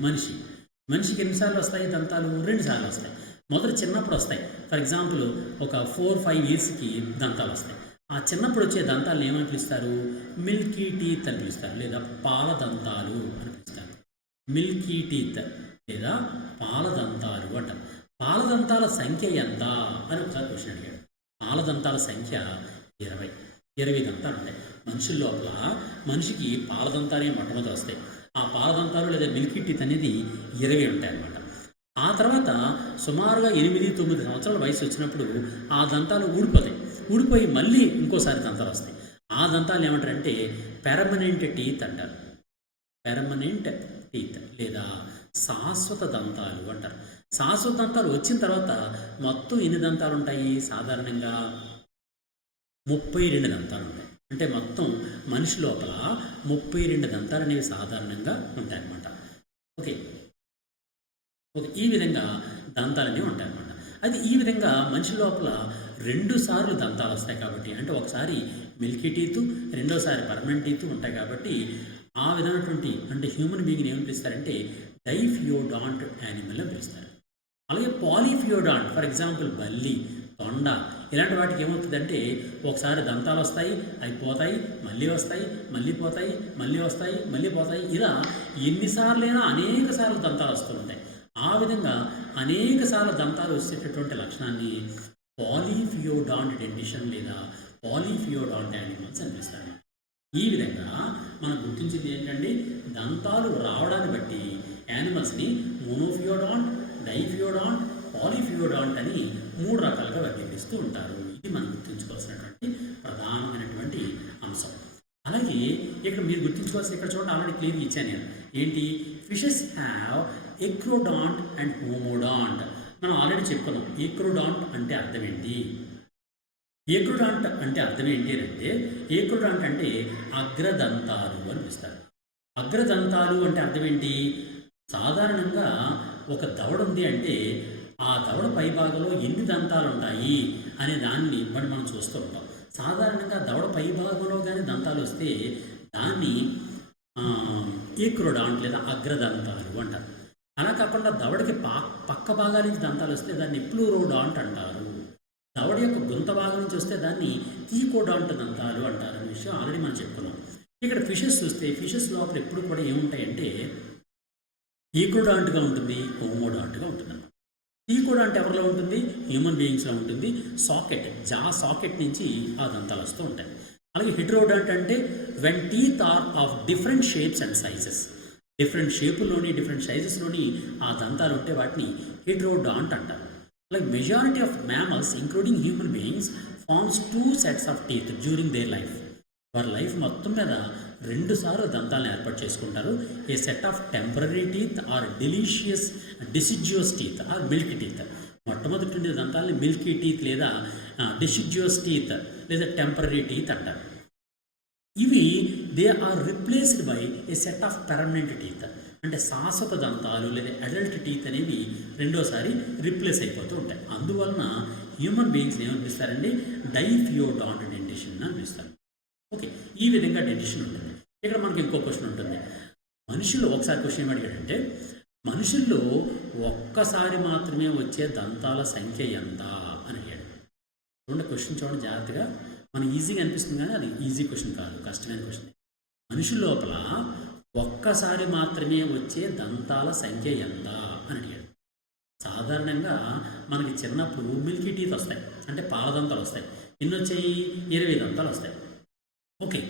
మనిషికి ఎన్నిసార్లు వస్తాయి దంతాలు? 2 సార్లు వస్తాయి. మొదటి చిన్నప్పుడు వస్తాయి. ఫర్ ఎగ్జాంపుల్ ఒక 4-5 ఇయర్స్కి దంతాలు వస్తాయి. ఆ చిన్నప్పుడు వచ్చే దంతాలను ఏమని పిలుస్తారు? మిల్కీ టీత్ అని పిలుస్తారు లేదా పాల దంతాలు అని పిలుస్తారు. మిల్కీ టీత్ లేదా పాల దంతాలు అంటారు. పాల దంతాల సంఖ్య ఎంత అని ఒకసారి క్వశ్చన్ అడిగాడు. పాల దంతాల సంఖ్య 20 దంతాలు ఉంటాయి. మనుషుల లోపల మనిషికి పాల దంతాలే మొట్టమొదటి వస్తాయి. ఆ పాల దంతాలు లేదా మిల్కీ టీత్ అనేది 20 ఉంటాయి అన్నమాట. ఆ తర్వాత సుమారుగా 8-9 సంవత్సరాల వయసు వచ్చినప్పుడు ఆ దంతాలు ఊడిపోయి మళ్ళీ ఇంకోసారి దంతాలు వస్తాయి. ఆ దంతాలు ఏమంటారంటే పెర్మనెంట్ టీత్ అంటారు. పెర్మనెంట్ టీత్ లేదా శాశ్వత దంతాలు అంటారు. శాశ్వత దంతాలు వచ్చిన తర్వాత మొత్తం ఎన్ని దంతాలు ఉంటాయి? సాధారణంగా 32 దంతాలు ఉంటాయి. అంటే మొత్తం మనిషి లోపల 32 దంతాలు అనేవి సాధారణంగా ఉంటాయన్నమాట. ఓకే, ఈ విధంగా దంతాలు అనేవి ఉంటాయన్నమాట. అది ఈ విధంగా మనిషి లోపల 2 సార్లు దంతాలు వస్తాయి కాబట్టి, అంటే ఒకసారి మిల్కీ టీత్, రెండోసారి పర్మనెంట్ టీత్ ఉంటాయి కాబట్టి ఆ విధమైనటువంటి అంటే హ్యూమన్ బీయింగ్ని ఏమని పిలుస్తారంటే డైఫియోడాంట్ యానిమల్ అని పిలుస్తారు. అలాగే పాలీఫియోడాంట్, ఫర్ ఎగ్జాంపుల్ బల్లి, తొండ ఇలాంటి వాటికి ఏమవుతుందంటే ఒకసారి దంతాలు వస్తాయి, అవి పోతాయి, మళ్ళీ వస్తాయి, మళ్ళీ పోతాయి, మళ్ళీ వస్తాయి, మళ్ళీ పోతాయి. ఇలా ఎన్నిసార్లైనా అనేక సార్లు దంతాలు వస్తూ ఉంటాయి. ఆ విధంగా అనేక సార్లు దంతాలు వచ్చేటటువంటి లక్షణాన్ని పాలీఫియోడాంట్ డెంటిషన్ లేదా పాలీఫియోడాంట్ యానిమల్స్ అని పిలుస్తారు. ఈ విధంగా మనం గుర్తించింది ఏంటంటే దంతాలు రావడాన్ని బట్టి యానిమల్స్ని మోనోఫియోడాంట్, డైఫియోడాంట్, పాలీఫియోడాంట్ అని 3 రకాలుగా వర్గీకరిస్తూ ఉంటారు. ఇది మనం గుర్తుంచుకోవాల్సినటువంటి ప్రధానమైనటువంటి అంశం. అలాగే ఇక్కడ మీరు గుర్తుంచుకోవాల్సిన ఇక్కడ చూడండి, ఆల్రెడీ క్లియర్గా ఇచ్చాను నేను. ఏంటి? Fishes have acrodont and homodont. మనం ఆల్రెడీ చెప్పుకున్నాం. ఎక్రోడాంట్ అంటే అర్థం ఏంటి? ఏక్రోడాంట్ అంటే అర్థం ఏంటి అంటే ఏక్రోడాంట్ అంటే అగ్రదంతాలు అని పిలుస్తారు. అగ్రదంతాలు అంటే అర్థం ఏంటి? సాధారణంగా ఒక దవడ ఉంది అంటే ఆ దవడ పై భాగంలో ఎన్ని దంతాలు ఉంటాయి అనే దాన్ని బట్టి మనం చూస్తూ ఉంటాం. సాధారణంగా దవడ పై భాగంలో కానీ దంతాలు వస్తే దాన్ని ఏక్రోడాంట్ లేదా అగ్రదంతాలు అంటారు. అలా కాకుండా దవడకి పక్క భాగాల నుంచి దంతాలు వస్తే దాన్ని ప్లూరోడాంట్ అంటారు. దవడ యొక్క గుంత భాగం నుంచి వస్తే దాన్ని తీకోడాంట్ దంతాలు అంటారు అనే విషయం ఆల్రెడీ మనం చెప్పుకున్నాం. ఇక్కడ ఫిషెస్ చూస్తే ఫిషెస్ లోపల ఎప్పుడు కూడా ఏముంటాయంటే ఈకోడాంట్గా ఉంటుంది, హోమోడాంట్గా ఉంటుంది అన్నమాట. ఈకోడాంట్ ఎవరిలో ఉంటుంది? హ్యూమన్ బీయింగ్స్లో ఉంటుంది. సాకెట్, జా సాకెట్ నుంచి ఆ దంతాలు వస్తూ ఉంటాయి. అలాగే హెటరోడాంట్ అంటే when teeth are of different shapes and sizes, different షేపుల్లోని డిఫరెంట్ సైజెస్లోని ఆ దంతాలు ఉంటే వాటిని హెటరోడాంట్ అంటారు. అలాగే majority of mammals including human beings forms 2 sets of teeth during their life. వారి లైఫ్ మొత్తం మీద 2 సార్లు దంతాలను ఏర్పాటు చేసుకుంటారు. A set of temporary teeth or deciduous teeth or milky teeth. మొట్టమొదటి 2 దంతాలని మిల్కీ టీత్ లేదా డిసిడ్యూస్ టీత్ లేదా టెంపరీ టీత్ అంటారు. ఇవి they are replaced by a set of permanent teeth. అంటే శాశ్వత దంతాలు లేదా అడల్ట్ టీత్ అనేవి రెండోసారి రిప్లేస్ అయిపోతూ ఉంటాయి. అందువలన హ్యూమన్ బీయింగ్స్ని ఏమనిపిస్తారండి? డైఫియోడాంట్ డెంటిషన్ అని పిలుస్తారు. ఓకే, ఈ విధంగా డెంటిషన్ ఉంటుంది. ఇక్కడ మనకి ఇంకో క్వశ్చన్ ఉంటుంది. మనుషులు ఒకసారి క్వశ్చన్ ఏం అడిగాడంటే మనుషుల్లో ఒక్కసారి మాత్రమే వచ్చే దంతాల సంఖ్య ఎంత అని అడిగాడు. చూడండి క్వశ్చన్ చూడండి జాగ్రత్తగా. మనం ఈజీగా అనిపిస్తుంది కానీ అది ఈజీ క్వశ్చన్ కాదు, కష్టమైన క్వశ్చన్. మనుషుల లోపల ఒక్కసారి మాత్రమే వచ్చే దంతాల సంఖ్య ఎంత అని అడిగాడు. సాధారణంగా మనకి చిన్నప్పుడు మిల్కీ టీత్ వస్తాయి, అంటే పాల దంతాలు వస్తాయి. ఎన్ని వచ్చాయి? 20 దంతాలు వస్తాయి. ఓకే,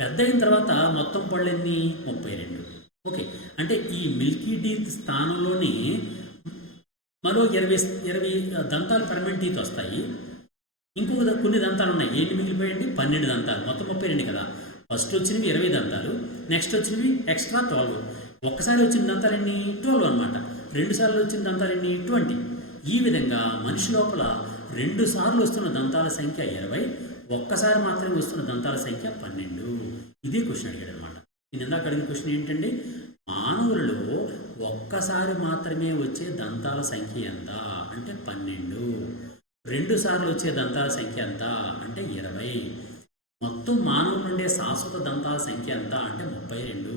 పెద్ద అయిన తర్వాత మొత్తం పళ్ళు ఎన్ని? 32. ఓకే, అంటే ఈ మిల్కీ టీత్ స్థానంలోనే మరో 20 దంతాలు పర్మనెంట్ టీత్ వస్తాయి. ఇంకొక కొన్ని దంతాలు ఉన్నాయి. ఏంటి మిగిలిపోయండి? 12 దంతాలు. మొత్తం 32 కదా. ఫస్ట్ వచ్చినవి 20 దంతాలు, నెక్స్ట్ వచ్చినవి ఎక్స్ట్రా 12. ఒక్కసారి వచ్చిన దంతాలు ఎన్ని? 12 అనమాట. 2 సార్లు వచ్చిన దంతాలు ఎన్ని? 20. ఈ విధంగా మనిషి లోపల 2 సార్లు వస్తున్న దంతాల సంఖ్య 20, ఒక్కసారి మాత్రమే వస్తున్న దంతాల సంఖ్య 12. ఇదే క్వశ్చన్ అడిగాడు అనమాట. నేను ఇందాక అడిగిన క్వశ్చన్ ఏంటంటే మానవులలో ఒక్కసారి మాత్రమే వచ్చే దంతాల సంఖ్య ఎంత అంటే 12. 2 సార్లు వచ్చే దంతాల సంఖ్య ఎంత అంటే 20. మొత్తం మానవుల నుండే శాశ్వత దంతాల సంఖ్య ఎంత అంటే 32.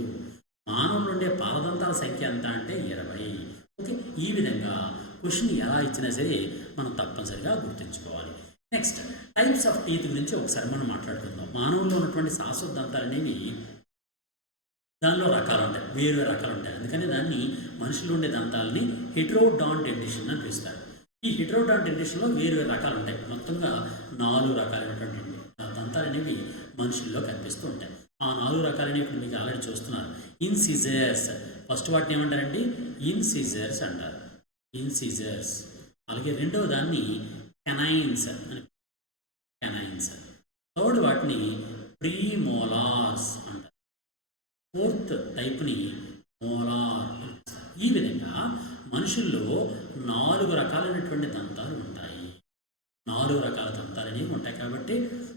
మానవుల నుండే పాలదంతాల సంఖ్య ఎంత అంటే 20. ఓకే, ఈ విధంగా క్వశ్చన్ ఎలా ఇచ్చినా సరే మనం తప్పనిసరిగా గుర్తుంచుకోవాలి. నెక్స్ట్ టైప్స్ ఆఫ్ టీత్ గురించి ఒకసారి మనం మాట్లాడుకుందాం. మానవుల్లో ఉన్నటువంటి శాశ్వత దంతాలు అనేవి దానిలో రకాలు ఉంటాయి, వేరు రకాలు ఉంటాయి. అందుకని దాన్ని మనుషులు ఉండే దంతాలని హెటరోడాంట్ డెంటిషన్ అని పిలుస్తారు. ఈ హెటరోడాంట్ డెంటిషన్లో వేరు రకాలు ఉంటాయి. మొత్తంగా 4 రకాలైనటువంటి దంతాలు అనేవి మనుషుల్లో కనిపిస్తూ ఉంటాయి. ఆ 4 రకాలనేవి ఇప్పుడు మీకు ఆల్రెడీ చూస్తున్నారు. ఇన్సిజర్స్, ఫస్ట్ వాటిని ఏమంటారండి? ఇన్సిజర్స్ అంటారు, ఇన్సిజర్స్. అలాగే రెండవ దాన్ని కెనైన్స్ అని, కెనైన్స్. థర్డ్ వాటిని ప్రీమోలార్స్ అంటారు. ఫోర్త్ టైప్ని మోలార్. ఈ విధంగా మనుషుల్లో 4 రకాలైనటువంటి దంతాలు ఉంటాయి. 4 రకాల దంతాలు అనేవి ఉంటాయి కాబట్టి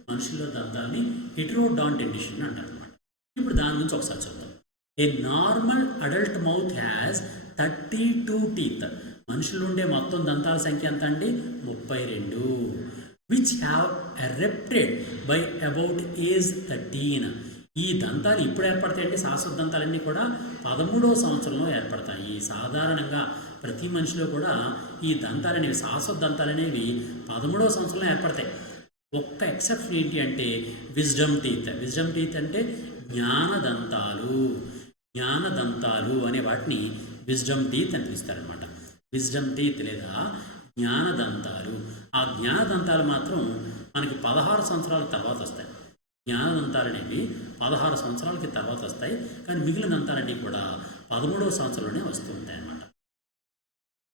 మనుషుల్లో దంతాలని హెటరోడాంట్ డెంటిషన్ అంటారు అనమాట. ఇప్పుడు దాని గురించి ఒకసారి చూద్దాం. A normal adult mouth has 32 teeth. మనుషులు ఉండే మొత్తం దంతాల సంఖ్య ఎంత అండి? 32. Which have erupted by about age 13. ఈ దంతాలు ఇప్పుడు ఏర్పడతాయంటే శాశ్వత దంతాలన్నీ కూడా 13వ సంవత్సరంలో ఏర్పడతాయి. సాధారణంగా ప్రతి మనిషిలో కూడా ఈ దంతాలు అనేవి, శాశ్వత దంతాలు అనేవి 13వ సంవత్సరంలో ఏర్పడతాయి. ఒక్క ఎక్సెప్షన్ ఏంటి అంటే విజ్డమ్ టీత్. విజ్డమ్ టీత్ అంటే జ్ఞానదంతాలు. జ్ఞానదంతాలు అనే వాటిని విజ్డమ్ టీత్ అని పిలుస్తారనమాట. విజ్డమ్ టీత్ లేదా జ్ఞానదంతాలు. ఆ జ్ఞానదంతాలు మాత్రం మనకి 16 సంవత్సరాల తర్వాత వస్తాయి. జ్ఞానదంతాలు అనేవి 16 సంవత్సరాలకి తర్వాత వస్తాయి. కానీ మిగిలిన దంతాలన్నీ కూడా 13వ సంవత్సరంలోనే వస్తూ ఉంటాయి అన్నమాట.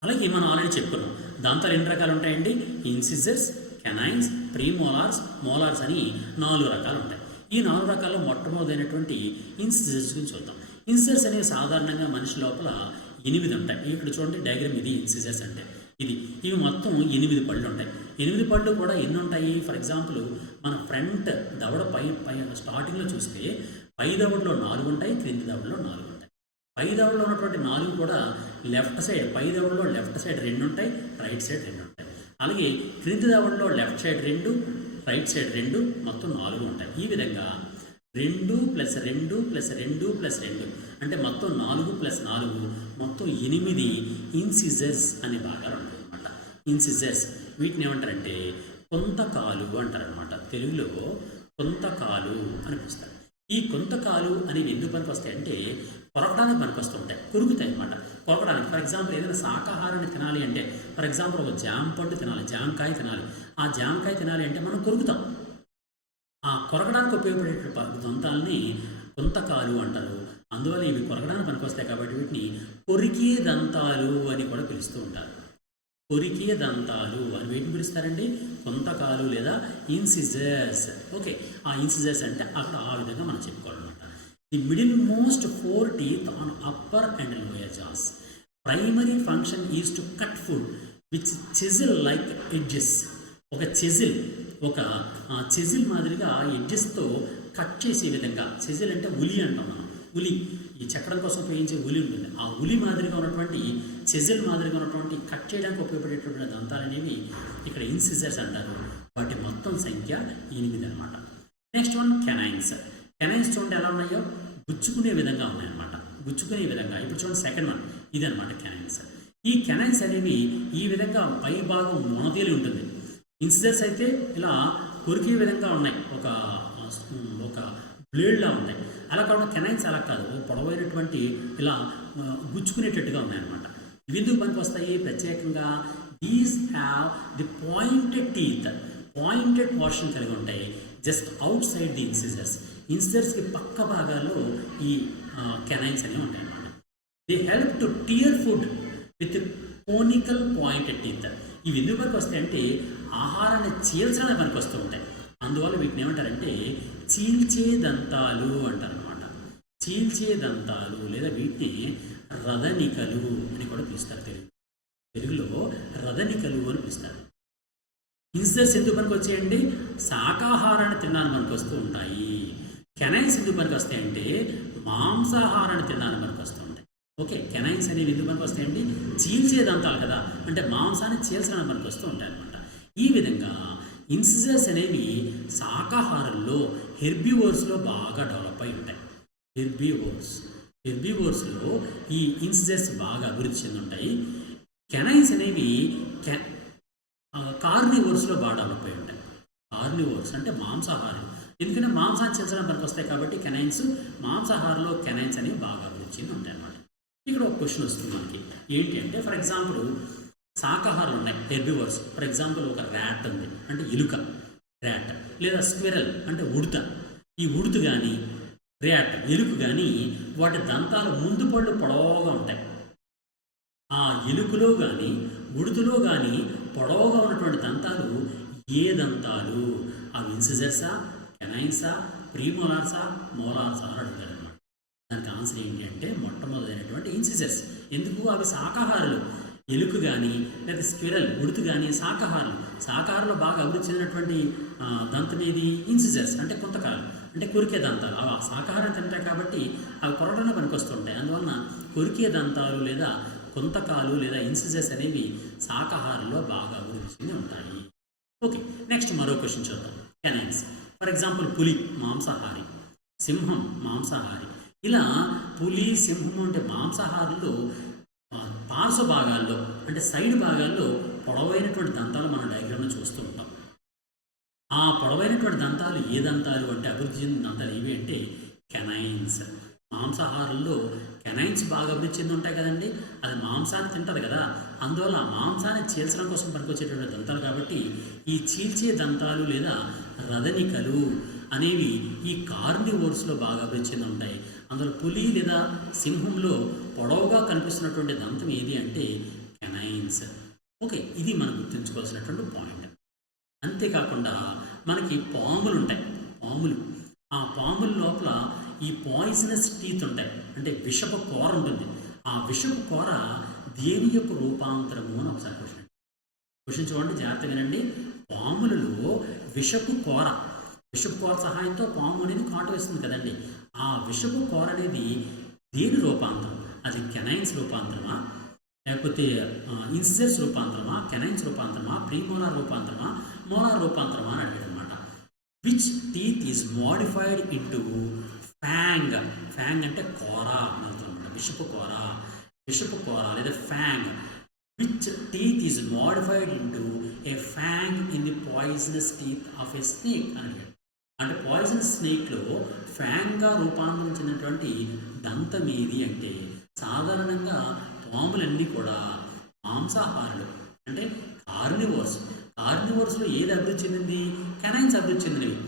అలాగే మనం ఆల్రెడీ చెప్పుకున్నాం దంతాలు ఎన్ని రకాలు ఉంటాయండి? ఇన్సిజర్స్, కెనైన్స్, ప్రీమోలార్స్, మోలార్స్ అని 4 రకాలు ఉంటాయి. ఈ 4 రకాల్లో మొట్టమొదలైనటువంటి ఇన్సిజర్స్ గురించి చూద్దాం. ఇన్సిజర్స్ అనేవి సాధారణంగా మనిషి లోపల 8 ఉంటాయి. ఇక్కడ చూడండి డయాగ్రామ్, ఇది ఇన్సిజర్స్ అంటే ఇది. ఇవి మొత్తం 8 పళ్ళు ఉంటాయి. 8 పళ్ళు కూడా ఎన్ని ఉంటాయి? ఫర్ ఎగ్జాంపుల్ మన ఫ్రంట్ దవడ పై స్టార్టింగ్లో చూస్తే పై దవడలో 4 ఉంటాయి, క్రింది దవడలో 4 ఉంటాయి. పై దవడలో ఉన్నటువంటి 4 కూడా లెఫ్ట్ సైడ్, పై దవడలో లెఫ్ట్ సైడ్ 2 ఉంటాయి, రైట్ సైడ్ 2 ఉంటాయి. అలాగే క్రింది దవడలో లెఫ్ట్ సైడ్ 2, రైట్ సైడ్ 2, మొత్తం 4 ఉంటాయి. ఈ విధంగా 2 + 2 + 2 + 2 అంటే మొత్తం 4 + 4 మొత్తం 8 ఇన్సిజర్స్ అనే భాగాలు ఉంటాయి అన్నమాట. ఇన్సిజర్స్ వీటిని ఏమంటారంటే కొంతకాలు అంటారనమాట. తెలుగులో కొంతకాలు అని పిలుస్తారు. ఈ కొంతకాలు అనేవి ఎందుకు పనికి వస్తాయంటే కొరకడానికి పనికి వస్తుంటాయి, కొరుకుతాయి అనమాట. కొరకడానికి ఫర్ ఎగ్జాంపుల్ ఏదైనా శాకాహారాన్ని తినాలి అంటే, ఫర్ ఎగ్జాంపుల్ ఒక జామ పండు తినాలి, జామకాయ తినాలి. ఆ జామకాయ తినాలి అంటే మనం కొరుకుతాం. ఆ కొరకడానికి ఉపయోగపడే దంతాలని కొంతకాలు అంటారు. అందువల్ల ఇవి కొరకడానికి పనికొస్తాయి కాబట్టి వీటిని కొరికే దంతాలు అని కూడా పిలుస్తూ ఉంటారు. కొరికే దంతాలు అని వీటిని పిలుస్తారండి, కొంతకాలు లేదా ఇన్సిజర్స్. ఓకే, ఆ ఇన్సిజర్స్ అంటే అక్కడ ఆ విధంగా మనం చెప్పుకోవాలన్నమాట. The middle most 4 teeth on upper and lower jaws. Primary function is to cut food which chisel like edges. ఒక చెజిల్ మాదిరిగా ఎడ్జెస్తో కట్ చేసే విధంగా, చెజిల్ అంటే ఉలి అంటాం మనం, ఉలి, ఈ చక్రం కోసం ఉపయోగించే ఉలి ఉంటుంది. ఆ ఉలి మాదిరిగా ఉన్నటువంటి, చెజిల్ మాదిరిగా ఉన్నటువంటి కట్ చేయడానికి ఉపయోగపడేటువంటి దంతాలు అనేవి ఇక్కడ ఇన్సిజర్స్ అంటారు. వాటి మొత్తం సంఖ్య 8 అనమాట. Next one canines. కెనైన్స్ చూడండి ఎలా ఉన్నాయో, గుచ్చుకునే విధంగా ఉన్నాయన్నమాట, గుచ్చుకునే విధంగా. ఇప్పుడు చూడండి సెకండ్ వన్, ఇది అనమాట కెనైన్స్. ఈ కెనైన్స్ అనేవి ఈ విధంగా పై భాగం మొనతేలి ఉంటుంది. ఇన్సిజర్స్ అయితే ఇలా కొరికే విధంగా ఉన్నాయి, ఒక బ్లేడ్లా ఉంటాయి. అలా కాకుండా కెనైన్స్ అలా కాదు, పొడవైనటువంటి ఇలా గుచ్చుకునేటట్టుగా ఉన్నాయన్నమాట. ఇవి ఎందుకు పనికి వస్తాయి ప్రత్యేకంగా? These have the pointed teeth, pointed portion కలిగి ఉంటాయి just outside the incisors. ఇన్సిజర్స్కి పక్క భాగాల్లో ఈ కెనైన్స్ అనేవి ఉంటాయి అన్నమాట. They help to tear food with conical pointed teeth. ఇవి ఎందుకు పనికి వస్తాయి అంటే ఆహారాన్ని చీల్చడానికి పనికి వస్తూ ఉంటాయి. అందువల్ల వీటిని ఏమంటారంటే చీల్చే దంతాలు అంటారనమాట. చీల్చే దంతాలు లేదా వీటిని రదనికలు అని కూడా పిలుస్తారు. తెలుగులో రదనికలు అని పిలుస్తారు. ఇన్సిజర్స్ ఎందుకు పనికి వచ్చాయండి? శాకాహారాన్ని తినడానికి పనికి వస్తూ ఉంటాయి. కెనైన్స్ ఎందుకు పనికి వస్తాయంటే మాంసాహారాన్ని తినడానికి పనికి వస్తూ ఉంటాయి. ఓకే, కెనైన్స్ అనేవి ఎందుకు పనికి వస్తాయండి? చీల్చే దంతాలు కదా, అంటే మాంసాన్ని చీల్చడానికి పనికి వస్తూ ఉంటాయి అనమాట. ఈ విధంగా ఇన్సిజర్స్ అనేవి శాకాహారంలో హెర్బివోర్స్లో బాగా డెవలప్ అయి ఉంటాయి. హెర్బివోర్స్లో ఈ ఇన్సిజర్స్ బాగా అభివృద్ధి చెంది ఉంటాయి. కెనైన్స్ అనేవి కార్నివోర్స్లో బాగా డెవలప్ అయి ఉంటాయి. కార్నివోర్స్ అంటే మాంసాహారం, ఎందుకంటే మాంసాన్ని చీల్చడానికి పనికి వస్తాయి కాబట్టి కెనైన్స్, మాంసాహారంలో కెనైన్స్ అనేవి బాగా అభివృద్ధి చెంది ఉంటాయి అన్నమాట. ఇక్కడ ఒక క్వశ్చన్ వస్తుంది మనకి, ఏంటి అంటే ఫర్ ఎగ్జాంపుల్ శాకాహారాలు ఉన్నాయి హెర్బివోర్స్. ఫర్ ఎగ్జాంపుల్ ఒక ర్యాట్ ఉంది అంటే ఎలుక, ర్యాట్, లేదా స్క్విరల్ అంటే ఉడత. ఈ ఉడత కానీ ర్యాట్, ఎలుక కానీ వాటి దంతాలు ముందు పళ్ళు పొడవుగా ఉంటాయి. ఆ ఎలుకలో కానీ ఉడతలో కానీ పొడవుగా ఉన్నటువంటి దంతాలు ఏ దంతాలు? అవి ఇన్సిజర్సా, కెనైన్సా, ప్రీమోలార్సా, మోలార్సా అని అడుగుతారు అనమాట. దానికి ఆన్సర్ ఏంటి అంటే మొట్టమొదలైనటువంటి ఇన్సిజర్స్. ఎందుకు? అవి శాకాహారులు. ఎలుక కానీ లేదా స్క్విరల్, ఉడత కానీ శాకాహారంలో బాగా అభివృద్ధి చెందినటువంటి దంతం ఏది? ఇన్సిజర్స్ అంటే కొంతకాలం, అంటే కొరికే దంతాలు. అవి శాకాహారం తింటాయి కాబట్టి అవి కొరకడానికి పనికొస్తుంటాయి. అందువలన కొరికే దంతాలు లేదా కొంతకాలు లేదా ఇన్సిజర్స్ అనేవి శాకాహారంలో బాగా అభివృద్ధి చెంది ఉంటాయి. ఓకే, నెక్స్ట్ మరో క్వశ్చన్ చూద్దాం. కెనైన్స్. ఫర్ ఎగ్జాంపుల్ పులి మాంసాహారి, సింహం మాంసాహారి. ఇలా పులి, సింహం అంటే మాంసాహారులు పార్శ్వ భాగాల్లో అంటే సైడ్ భాగాల్లో పొడవైనటువంటి దంతాలు మనం డయాగ్రామ్లో చూస్తూ ఉంటాం. ఆ పొడవైనటువంటి దంతాలు ఏ దంతాలు అంటే అభివృద్ధి చెందిన దంతాలు ఏవి అంటే కెనైన్స్. మాంసాహారంలో కెనైన్స్ బాగా అభివృద్ధి చెంది ఉంటాయి కదండి, అది మాంసాన్ని తింటుంది కదా, అందువల్ల మాంసాన్ని చీల్చడం కోసం పనికొచ్చేటువంటి దంతాలు కాబట్టి ఈ చీల్చే దంతాలు లేదా రదనికలు అనేవి ఈ కార్నివోర్స్లో బాగా అభివృద్ధి చెంది ఉంటాయి. అందులో పులి లేదా సింహంలో పొడవుగా కనిపిస్తున్నటువంటి దంతం ఏది అంటే కెనైన్స్. ఓకే, ఇది మనం గుర్తుంచుకోవాల్సినటువంటి పాయింట్. అంతేకాకుండా మనకి పాములు ఉంటాయి, పాములు. ఆ పాముల లోపల ఈ పాయిజనస్ టీత్ ఉంటాయి, అంటే విషపు కూర ఉంటుంది. ఆ విషపు కూర దేని యొక్క రూపాంతరము అని ఒకసారి క్వశ్చన్ చూడండి, జాగ్రత్తగా వినండి. పాములలో విషపు కూర సహాయంతో పాము అనేది కాటు వేస్తుంది కదండి. ఆ విషపు కూర అనేది దేని రూపాంతరం? అది కెనైన్స్ రూపాంతరమా, లేకపోతే ఇన్సిజర్స్ రూపాంతరమా, కెనైన్స్ రూపాంతరమా, ప్రీమోలార్ రూపాంతరమా, మోలార్ రూపాంతరమా అని అడిగాడు అనమాట. Which teeth is modified into FANG. FANG అంటే కూర అని అర్థం అనమాట. విషపు కూర లేదా FANG. which teeth is modified into a fang in the poisonous teeth of a snake అని అంటే పాయిజనస్ స్నేక్లో ఫ్యాంగ్గా రూపాంతరం చెందినటువంటి దంతం ఏది అంటే సాధారణంగా పాములన్నీ కూడా మాంసాహారులు అంటే కార్నివోర్స్లో ఏది అభివృద్ధి చెందింది? కెనైన్స్ అభివృద్ధి చెందినవి.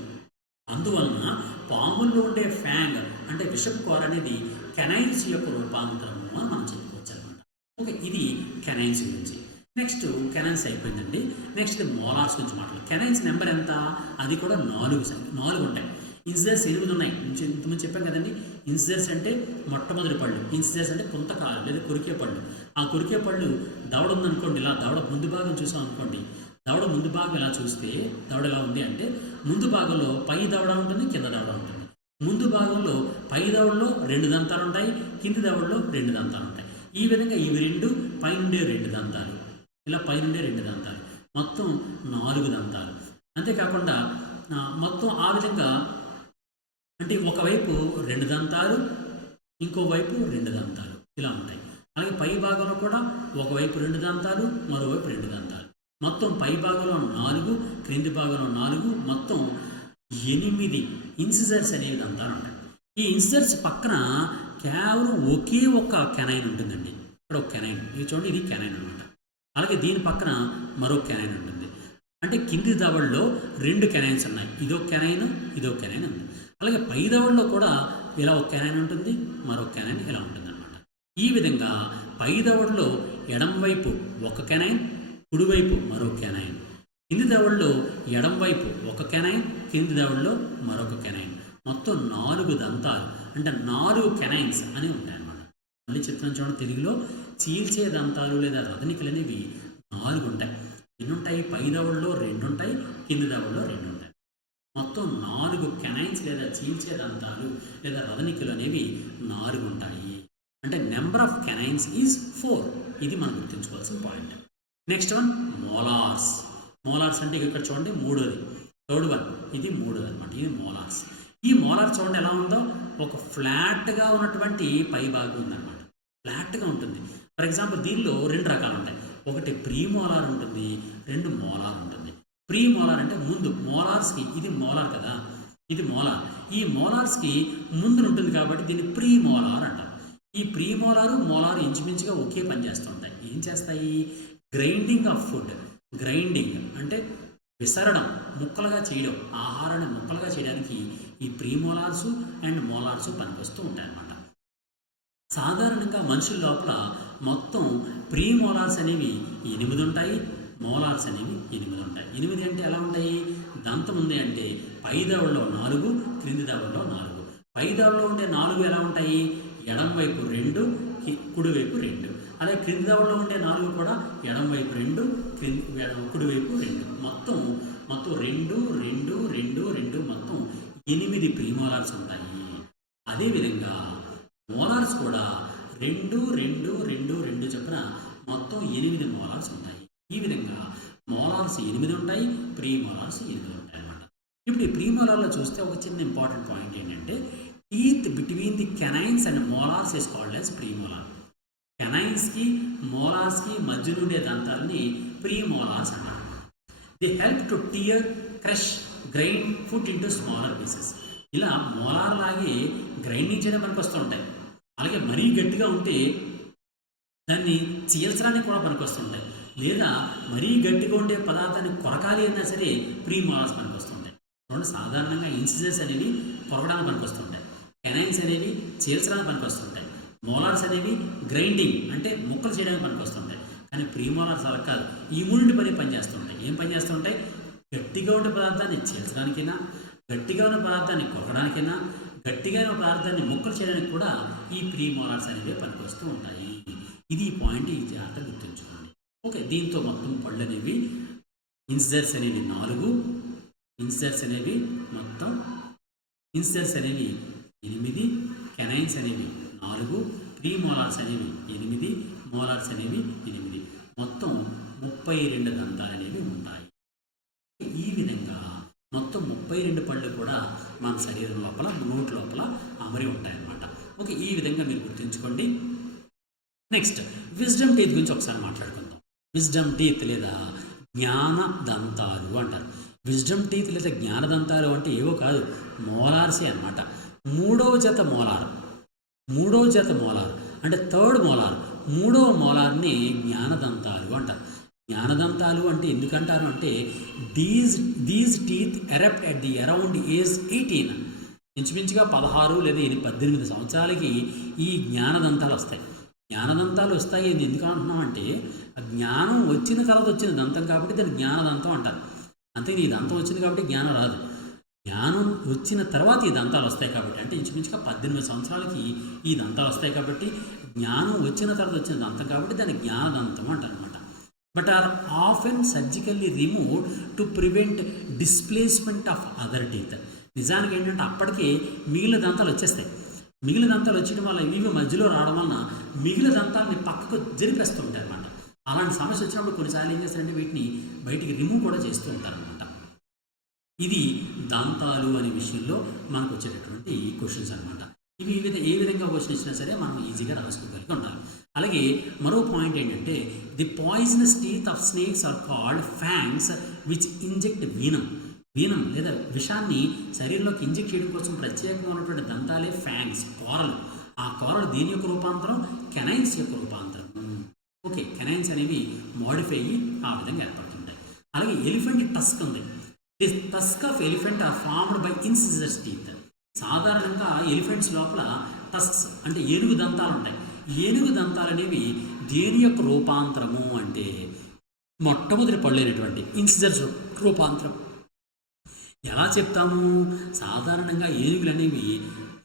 అందువలన పాముల్లో ఉండే ఫ్యాంగ్ అంటే విషపు కోర అనేది కెనైన్స్ యొక్క రూపాంతరము అని మనం చెప్పుకోవచ్చు అనమాట. ఓకే, ఇది కెనైన్స్ గురించి. నెక్స్ట్ కెనైన్స్ అయిపోయిందండి. నెక్స్ట్ మోలార్స్ గురించి మాట్లాడాలి. కెనైన్స్ నెంబర్ ఎంత? అది కూడా 4 ఉంటాయి. ఇన్సిజర్స్ 8 ఉన్నాయి. ఇంతకుముందు చెప్పాం కదండి. ఇన్సిజర్స్ అంటే మొట్టమొదటి పళ్ళు, ఇన్సిజర్స్ అంటే కుంతకాలు లేదా కొరికే పళ్ళు. ఆ కొరికే పళ్ళు దవడ ఉందనుకోండి, ఇలా దవడ ముందు భాగం చూసాం అనుకోండి, దవడ ముందు భాగం ఎలా చూస్తే దవడ ఎలా ఉంది అంటే ముందు భాగంలో పై దవడ ఉంటుంది, కింద దవడ ఉంటుంది. ముందు భాగంలో పై దవడలో 2 దంతాలు ఉంటాయి, కింది దవడలో 2 దంతాలు ఉంటాయి. ఈ విధంగా ఇవి 2 పైనుండే 2 దంతాలు, ఇలా పైనుండే 2 దంతాలు, మొత్తం 4 దంతాలు. అంతేకాకుండా మొత్తం ఆ విధంగా అంటే ఒకవైపు 2 దంతాలు, ఇంకోవైపు 2 దంతాలు ఇలా ఉంటాయి. అలాగే పై భాగంలో కూడా ఒకవైపు 2 దంతాలు, మరోవైపు 2 దంతాలు, మొత్తం పై భాగంలో 4, క్రింది భాగంలో 4, మొత్తం 8 ఇన్సిజర్స్ అనేవి దంతాలు ఉంటాయి. ఈ ఇన్సిజర్స్ పక్కన కేవలం ఒకే ఒక్క కెనైన్ ఉంటుందండి. ఇక్కడ ఒక కెనైన్, ఇది చూడండి, ఇది కెనైన్ అనమాట. అలాగే దీని పక్కన మరో కెనైన్ ఉంటుంది. అంటే కింది దవడలో 2 కెనైన్స్ ఉన్నాయి. ఇదో కెనైన్, ఇదో కెనైన్ ఉంది. అలాగే పై దవడలో కూడా ఇలా ఒక కెనైన్ ఉంటుంది, మరో కెనైన్ ఇలా ఉంటుంది అనమాట. ఈ విధంగా పై దవడలో ఎడం వైపు ఒక కెనైన్, కుడివైపు మరో కెనైన్, కింది దవడలో ఎడం వైపు ఒక కెనైన్, కింది దవడలో మరొక కెనైన్, మొత్తం 4 దంతాలు అంటే 4 కెనైన్స్ అని ఉంటాయన్నమాట. మళ్ళీ చెప్తున్నాను చూడండి, తెలుగులో చీల్చే దంతాలు లేదా రదనికలు అనేవి 4 ఉంటాయి. ఎన్ని ఉంటాయి? పై దవడలో 2 ఉంటాయి, కింది దవడలో 2 ఉంటాయి. మొత్తం 4 కెనైన్స్ లేదా చీల్చే దంతాలు లేదా రదనికలు అనేవి 4 ఉంటాయి. అంటే నెంబర్ ఆఫ్ కెనైన్స్ ఈజ్ 4. ఇది మనం గుర్తుంచుకోవాల్సిన point. Next one molars. Molars అంటే ఇక్కడ చూడండి, 3వది, థర్డ్ వన్, ఇది 3వది అనమాట. ఇది మోలార్స్. ఈ మోలార్ చూడండి ఎలా ఉందో, ఒక ఫ్లాట్గా ఉన్నటువంటి పై భాగం ఉందన్నమాట. ఫ్లాట్గా ఉంటుంది. ఫర్ ఎగ్జాంపుల్ దీనిలో 2 రకాలు ఉంటాయి. ఒకటి ప్రీ మోలార్ ఉంటుంది, 2 మోలార్ ఉంటుంది. ప్రీ మోలార్ అంటే ముందు, మోలార్స్కి ఇది మోలార్ కదా, ఇది మోలార్. ఈ మోలార్స్కి ముందు ఉంటుంది కాబట్టి దీన్ని ప్రీ మోలార్ అంటారు. ఈ ప్రీ మోలారు మోలార్ ఇంచుమించుగా ఒకే పని చేస్తుంటాయి. ఏం చేస్తాయి? Grinding of food. గ్రైండింగ్ అంటే విసరడం, ముక్కలుగా చేయడం, ఆహారాన్ని ముక్కలుగా చేయడానికి ఈ ప్రీమోలార్సు అండ్ మోలార్సు పనికొస్తూ ఉంటాయన్నమాట. సాధారణంగా మనుషుల లోపల మొత్తం ప్రీమోలార్స్ అనేవి 8 ఉంటాయి, మోలార్స్ అనేవి 8 ఉంటాయి. 8 అంటే ఎలా ఉంటాయి? దంతం ఉంది అంటే పై దవడలో 4, క్రింది దవడలో 4. పై దవడలో ఉండే 4 ఎలా ఉంటాయి? ఎడం వైపు 2, కుడివైపు 2. అలాగే క్రింది దవడలో ఉండే 4 కూడా ఎడం వైపు 2, కుడివైపు 2. మొత్తం 2, 2, 2, 2, మొత్తం 8 ప్రీమోలార్స్ ఉంటాయి. అదేవిధంగా మోలార్స్ కూడా 2, 2, 2, 2 చొప్పున మొత్తం 8 మోలార్స్ ఉంటాయి. ఈ విధంగా మోలార్స్ 8 ఉంటాయి, ప్రీమోలార్స్ 8 ఉంటాయి అన్నమాట. ఇప్పుడు ఈ ప్రీమోలార్లో చూస్తే ఒక చిన్న ఇంపార్టెంట్ పాయింట్ ఏంటంటే, teeth between the canines and molars is called as premolar. కెనైన్స్కి మోలార్స్కి మధ్య నుండే దంతాలని ప్రీమోలార్స్ అంటారు. They help to tear, crush, grind food into smaller pieces. ఇలా మోలార్ లాగే గ్రైండింగ్ చేయడం మనకు వస్తుంటాయి. అలాగే మరీ గట్టిగా ఉంటే దాన్ని చీల్చడానికి కూడా పనికొస్తుంటాయి. లేదా మరీ గట్టిగా ఉండే పదార్థాన్ని కొరకాలి అన్నా సరే ప్రీమోలార్స్ పనికొస్తుంటాయి. చూడండి, సాధారణంగా ఇన్సిజర్స్ అనేవి కొరకడానికి పనికొస్తుంటాయి, కెనైన్స్ అనేవి చీల్చడానికి పనికొస్తుంటాయి, మోలార్స్ అనేవి గ్రైండింగ్ అంటే ముక్కలు చేయడానికి పనికొస్తుంటాయి. కానీ ప్రీమోలార్స్ అలా కాదు, ఈ 3 పనిచేస్తుంటాయి. ఏం పని చేస్తుంటాయి? గట్టిగా ఉండే పదార్థాన్ని చీల్చడానికైనా, గట్టిగా ఉన్న పదార్థాన్ని కొరకడానికైనా, గట్టిగా ఉన్న పదార్థాన్ని ముక్కలు చేయడానికి కూడా ఈ ప్రీమోలార్స్ అనేవి పనికొస్తూ ఉంటాయి. ఇది ఈ పాయింట్, ఈ జాగ్రత్త గుర్తుంచుకోండి. ఓకే, దీంతో మొత్తం పళ్ళు అనేవి ఇన్సిజర్స్ అనేవి 4, ఇన్సిజర్స్ అనేవి మొత్తం ఇన్సిజర్స్ అనేవి 8, కెనైన్స్ అనేవి 4, ప్రీమోలార్స్ అనేవి 8, మోలార్స్ అనేవి 8, మొత్తం 32 దంతాలు అనేవి ఉంటాయి. ఈ విధంగా మొత్తం 32 పళ్ళు కూడా మన శరీరం లోపల, నోటి లోపల అమరి ఉంటాయన్నమాట. ఓకే, ఈ విధంగా మీరు గుర్తుంచుకోండి. నెక్స్ట్ విజ్డమ్ టీత్ గురించి ఒకసారి మాట్లాడుకుందాం. విజ్డమ్ టీత్ లేదా జ్ఞాన దంతాలు అంటారు. విజ్డమ్ టీత్ లేదా జ్ఞాన దంతాలు అంటే ఏవో కాదు, మోలార్సే అన్నమాట. మూడవ జత మోలార్ అంటే థర్డ్ మోలార్, మూడవ మోలార్ని జ్ఞానదంతాలు అంటారు. జ్ఞానదంతాలు అంటే ఎందుకంటారు అంటే these teeth erupt at the around age 18, ఇంచుమించుగా 16 లేదా 18 సంవత్సరాలకి ఈ జ్ఞానదంతాలు వస్తాయి. జ్ఞానదంతాలు వస్తాయి అని ఎందుకు అంటున్నామంటే ఆ జ్ఞానం వచ్చిన తర్వాత వచ్చిన దంతం కాబట్టి దాన్ని జ్ఞానదంతం అంటారు. అంతే, ఈ దంతం వచ్చింది కాబట్టి జ్ఞానం రాదు, జ్ఞానం వచ్చిన తర్వాత ఈ దంతాలు వస్తాయి కాబట్టి, అంటే ఇంచుమించుగా 18 సంవత్సరాలకి ఈ దంతాలు వస్తాయి కాబట్టి జ్ఞానం వచ్చిన తర్వాత వచ్చిన దంతం కాబట్టి దాన్ని జ్ఞానదంతం అంటారు అనమాట. But are often surgically removed to prevent displacement of other teeth. నిజానికి ఏంటంటే అప్పటికే మిగిలిన దంతాలు వచ్చేస్తాయి. మిగిలిన దంతాలు వచ్చేయడం వల్ల ఇవి మధ్యలో రావడం వలన మిగిలిన దంతాలని పక్కకు జరిపేస్తూ ఉంటాయి అన్నమాట. అలాంటి సమస్య వచ్చినప్పుడు కొన్నిసార్లు ఏం చేస్తారంటే వీటిని బయటికి రిమూవ్ కూడా చేస్తూ ఉంటారనమాట. ఇది దంతాలు అనే విషయంలో మనకు వచ్చేటటువంటి క్వశ్చన్స్ అనమాట. ఇవి ఏ విధంగా క్వశ్చన్ ఇచ్చినా సరే మనం ఈజీగా రాసుకోగలిగి ఉండాలి. అలాగే మరో పాయింట్ ఏంటంటే the poisonous teeth of snakes are called fangs which inject venom. Venom లేదా విషాన్ని శరీరంలోకి ఇంజెక్ట్ చేయడం కోసం ప్రత్యేకంగా ఉన్నటువంటి దంతాలే ఫ్యాంగ్స్, కోరలు. ఆ కోరలు దేని యొక్క రూపాంతరం? కెనైన్స్ యొక్క రూపాంతరం. ఓకే, కెనైన్స్ అనేవి మోడిఫై అయ్యి ఆ విధంగా ఏర్పడుతుంటాయి. అలాగే ఎలిఫెంట్ టస్క్ ఉంది. The tusk of elephant are formed by incisors teeth. సాధారణంగా ఎలిఫెంట్స్ లోపల టస్క్స్ అంటే ఏనుగు దంతాలు ఉంటాయి. ఏనుగు దంతాలు అనేవి దేని యొక్క రూపాంతరము అంటే మొట్టమొదటి పళ్ళైనటువంటి ఇన్సిజర్స్ రూపాంతరం. ఎలా చెప్తాము? సాధారణంగా ఏనుగులు అనేవి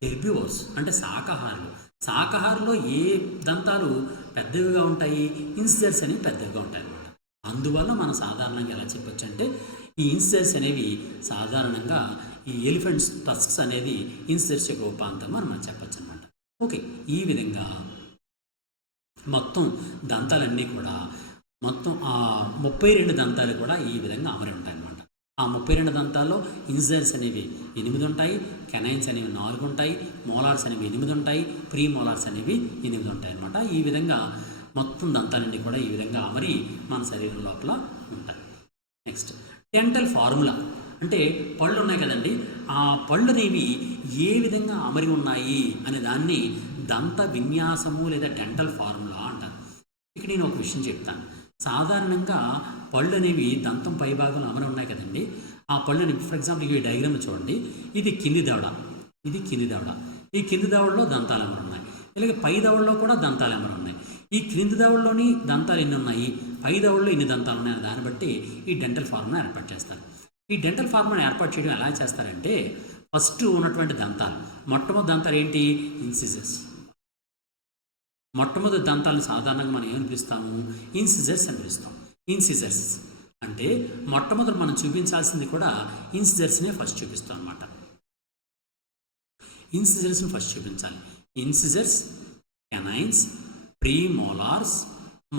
హెర్బివోర్స్ అంటే శాకాహారులు. శాకాహారులో ఏ దంతాలు పెద్దవిగా ఉంటాయి? ఇన్సిజర్స్ అనేవి పెద్దవిగా ఉంటాయి అన్నమాట. అందువల్ల మనం సాధారణంగా ఎలా చెప్పొచ్చు అంటే ఈ ఇన్సిజర్స్ అనేవి సాధారణంగా ఈ ఎలిఫెంట్స్ టస్క్స్ అనేది ఇన్సిజర్స్ యొక్క రూపాంతరం అని మనం చెప్పచ్చు అనమాట. ఓకే, ఈ విధంగా మొత్తం దంతాలన్నీ కూడా మొత్తం ఆ 32 దంతాలు కూడా ఈ విధంగా అమరి ఉంటాయి అన్నమాట. ఆ 32 దంతాల్లో ఇన్సిజర్స్ అనేవి 8 ఉంటాయి, కెనైన్స్ అనేవి 4 ఉంటాయి, మోలార్స్ అనేవి 8 ఉంటాయి, ప్రీ మోలార్స్ అనేవి 8 ఉంటాయి అన్నమాట. ఈ విధంగా మొత్తం దంతాలన్నీ కూడా ఈ విధంగా అమరి మన శరీరం లోపల ఉంటాయి. నెక్స్ట్ డెంటల్ ఫార్ములా అంటే పళ్ళు ఉన్నాయి కదండి, ఆ పళ్ళు అనేవి ఏ విధంగా అమరి ఉన్నాయి అనే దాన్ని దంత విన్యాసము లేదా డెంటల్ ఫార్ములా అంటారు. ఇక్కడ నేను ఒక విషయం చెప్తాను. సాధారణంగా పళ్ళు అనేవి దంతం పై భాగంలో అమరి ఉన్నాయి కదండి, ఆ పళ్ళని ఫర్ ఎగ్జాంపుల్ ఈ డయాగ్రామ్ చూడండి. ఇది కింది దవడ, ఇది కింది దవడ. ఈ కింది దవడలో దంతాలు అమరు ఉన్నాయి, అలాగే పై దవడలో కూడా దంతాలు అమరు ఉన్నాయి. ఈ క్రింది దవడలోని దంతాలు ఎన్ని ఉన్నాయి, పై దవడలో ఎన్ని దంతాలు ఉన్నాయని దాన్ని బట్టి ఈ డెంటల్ ఫార్ములా ఏర్పాటు చేస్తారు. ఈ డెంటల్ ఫార్ములా ఏర్పాటు చేయడం ఎలా చేస్తారంటే ఫస్ట్ ఉన్నటువంటి దంతాలు, మొట్టమొదటి దంతాలు ఏంటి? ఇన్సిజర్స్. మొట్టమొదటి దంతాలను సాధారణంగా మనం ఏమని పిలుస్తాము? ఇన్సిజర్స్ అని పిలుస్తాం. ఇన్సిజర్స్ అంటే మొట్టమొదటి మనం చూపించాల్సింది కూడా ఇన్సిజర్స్నే ఫస్ట్ చూపిస్తాం అనమాట. ఇన్సిజర్స్ని ఫస్ట్ చూపించాలి. Incisors, canines, pre molars,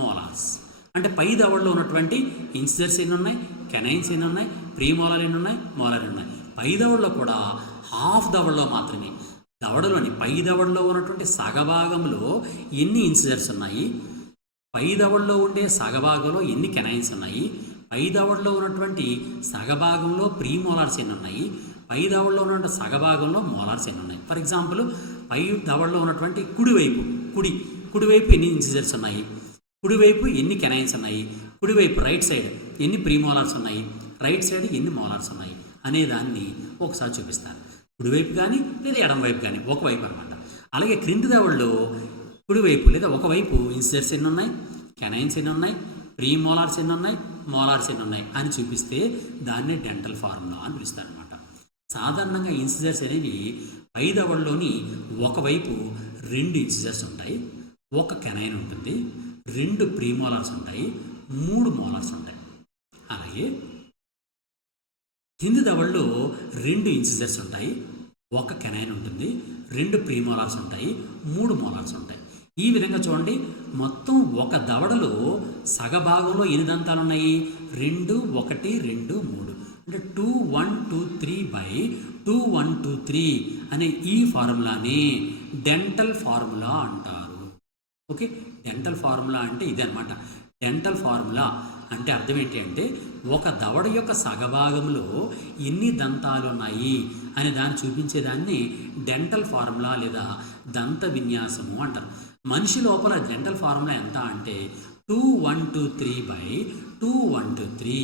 molars. అంటే పై దవడలో ఉన్నటువంటి ఇన్సిజర్స్ ఎన్ని ఉన్నాయి, కెనైన్స్ ఎన్ని ఉన్నాయి, ప్రీ మోలార్ ఎన్ని ఉన్నాయి, మోలార్ ఎన్ని ఉన్నాయి. పై దవడలో కూడా హాఫ్ దవడలో మాత్రమే, దవడలోని పై దవడలో ఉన్నటువంటి సగభాగంలో ఎన్ని ఇన్సిజర్స్ ఉన్నాయి, పై దవడలో ఉండే సగభాగంలో ఎన్ని కెనైన్స్ ఉన్నాయి, పై దవడలో ఉన్నటువంటి సగభాగంలో ప్రీ మోలార్స్ ఎన్ని ఉన్నాయి, పై దవడలో ఉన్నటువంటి సగభాగంలో మోలార్స్ ఎన్ని ఉన్నాయి. ఫర్ ఎగ్జాంపుల్ పై దవడలో ఉన్నటువంటి కుడివైపు ఎన్ని ఇన్సిజర్స్ ఉన్నాయి, కుడివైపు ఎన్ని కెనైన్స్ ఉన్నాయి, కుడివైపు రైట్ సైడ్ ఎన్ని ప్రీ మోలార్స్ ఉన్నాయి, రైట్ సైడ్ ఎన్ని మోలార్స్ ఉన్నాయి అనే దాన్ని ఒకసారి చూపిస్తాను. కుడివైపు కానీ లేదా ఎడం వైపు కానీ, ఒకవైపు అనమాట. అలాగే క్రింది దవడలో కుడివైపు లేదా ఒకవైపు ఇన్సిజర్స్ ఎన్ని ఉన్నాయి, కెనైన్స్ ఎన్ని ఉన్నాయి, ప్రీ మోలార్స్ ఎన్ని ఉన్నాయి, మోలార్స్ ఎన్ని ఉన్నాయి అని చూపిస్తే దాన్ని డెంటల్ ఫార్ములా అని పిలుస్తారు అనమాట. సాధారణంగా ఇన్సిజర్స్ అనేవి పై దవడలోని ఒకవైపు 2 ఇన్సిజర్స్ ఉంటాయి, ఒక కెనైన్ ఉంటుంది, 2 ప్రీ మోలార్స్ ఉంటాయి, 3 మోలార్స్ ఉంటాయి. అలాగే కింది దవడలో 2 ఇన్సిజర్స్ ఉంటాయి, ఒక కెనైన్ ఉంటుంది, 2 ప్రీ మోలార్స్ ఉంటాయి, 3 మోలార్స్ ఉంటాయి. ఈ విధంగా చూడండి, మొత్తం ఒక దవడలో సగభాగంలో ఎన్ని దంతాలు ఉన్నాయి? 2, 1, 2, 3 అంటే 2, 1, 2, 3 బై 2, 1, 2, 3 అనే ఈ ఫార్ములాని డెంటల్ ఫార్ములా అంటారు. ఓకే, డెంటల్ ఫార్ములా అంటే ఇదే అనమాట. డెంటల్ ఫార్ములా అంటే అర్థం ఏంటి అంటే ఒక దవడ యొక్క సగభాగంలో ఎన్ని దంతాలు ఉన్నాయి అనే దాన్ని చూపించేదాన్ని డెంటల్ ఫార్ములా లేదా దంత విన్యాసము అంటారు. మనిషి లోపల డెంటల్ ఫార్ములా ఎంత అంటే 2123/2123.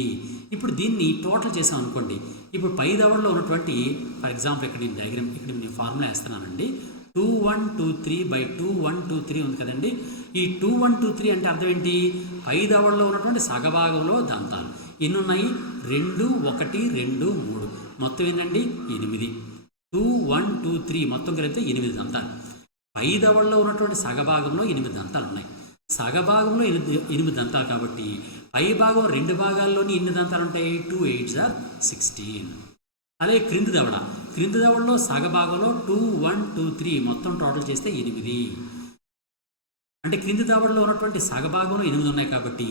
ఇప్పుడు దీన్ని టోటల్ చేసాం అనుకోండి. ఇప్పుడు పై దవడలో ఉన్నటువంటి ఫర్ ఎగ్జాంపుల్ ఇక్కడ నేను డయాగ్రామ్ ఇక్కడ నేను ఫార్ములా వేస్తున్నానండి. 2123/2123 ఉంది కదండి. ఈ 2123 అంటే అర్థం ఏంటి? పై దవడలో ఉన్నటువంటి సగభాగంలో దంతాలు ఎన్ని ఉన్నాయి? 2 1 2 3 మొత్తం ఏంటండి 8. 2123 మొత్తం కలిపితే 8 దంతాలు. పై దవడలో ఉన్నటువంటి సగభాగంలో 8 దంతాలు ఉన్నాయి. సగభాగంలో 8 దంతాలు కాబట్టి పై భాగం 2 భాగాల్లోని ఎన్ని దంతాలు ఉంటాయి? 2 8s are 16. అలాగే క్రింది దవడలో సగభాగంలో 2 1 2 3 మొత్తం టోటల్ చేస్తే 8. అంటే క్రింది దవడలో ఉన్నటువంటి సగభాగంలో 8 ఉన్నాయి కాబట్టి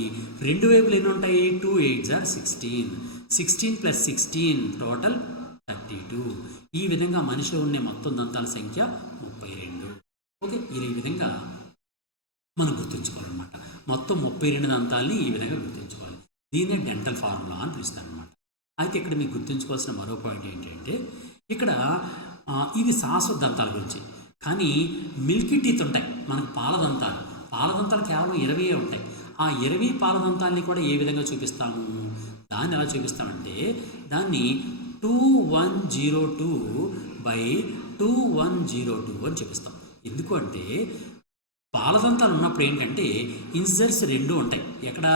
రెండు వైపులు ఎన్ని ఉంటాయి? 2 8s are 16. 16 + 16 టోటల్ 32. ఈ విధంగా మనిషిలో ఉండే మొత్తం దంతాల సంఖ్య 32. ఓకే, ఈ విధంగా మనం గుర్తుంచుకోవాలన్నమాట. మొత్తం 32 దంతాలని ఈ విధంగా గుర్తుంచుకోవాలి. దీన్నే డెంటల్ ఫార్ములా అని పిలుస్తారనమాట. అయితే ఇక్కడ మీకు గుర్తుంచుకోవాల్సిన మరో పాయింట్ ఏంటంటే ఇక్కడ ఇది శాశ్వత దంతాల గురించి. కానీ మిల్కీ టీత్ ఉంటాయి మనకు పాలదంతాలు కేవలం 20 ఉంటాయి. ఆ 20 పాలదంతాలని కూడా ఏ విధంగా చూపిస్తాము? దాన్ని ఎలా చూపిస్తామంటే దాన్ని 2102/2102 అని చూపిస్తాం. ఎందుకు అంటే పాలదంతాలు ఉన్నప్పుడు ఏంటంటే ఇన్సిజర్స్ 2 ఉంటాయి. ఎక్కడ?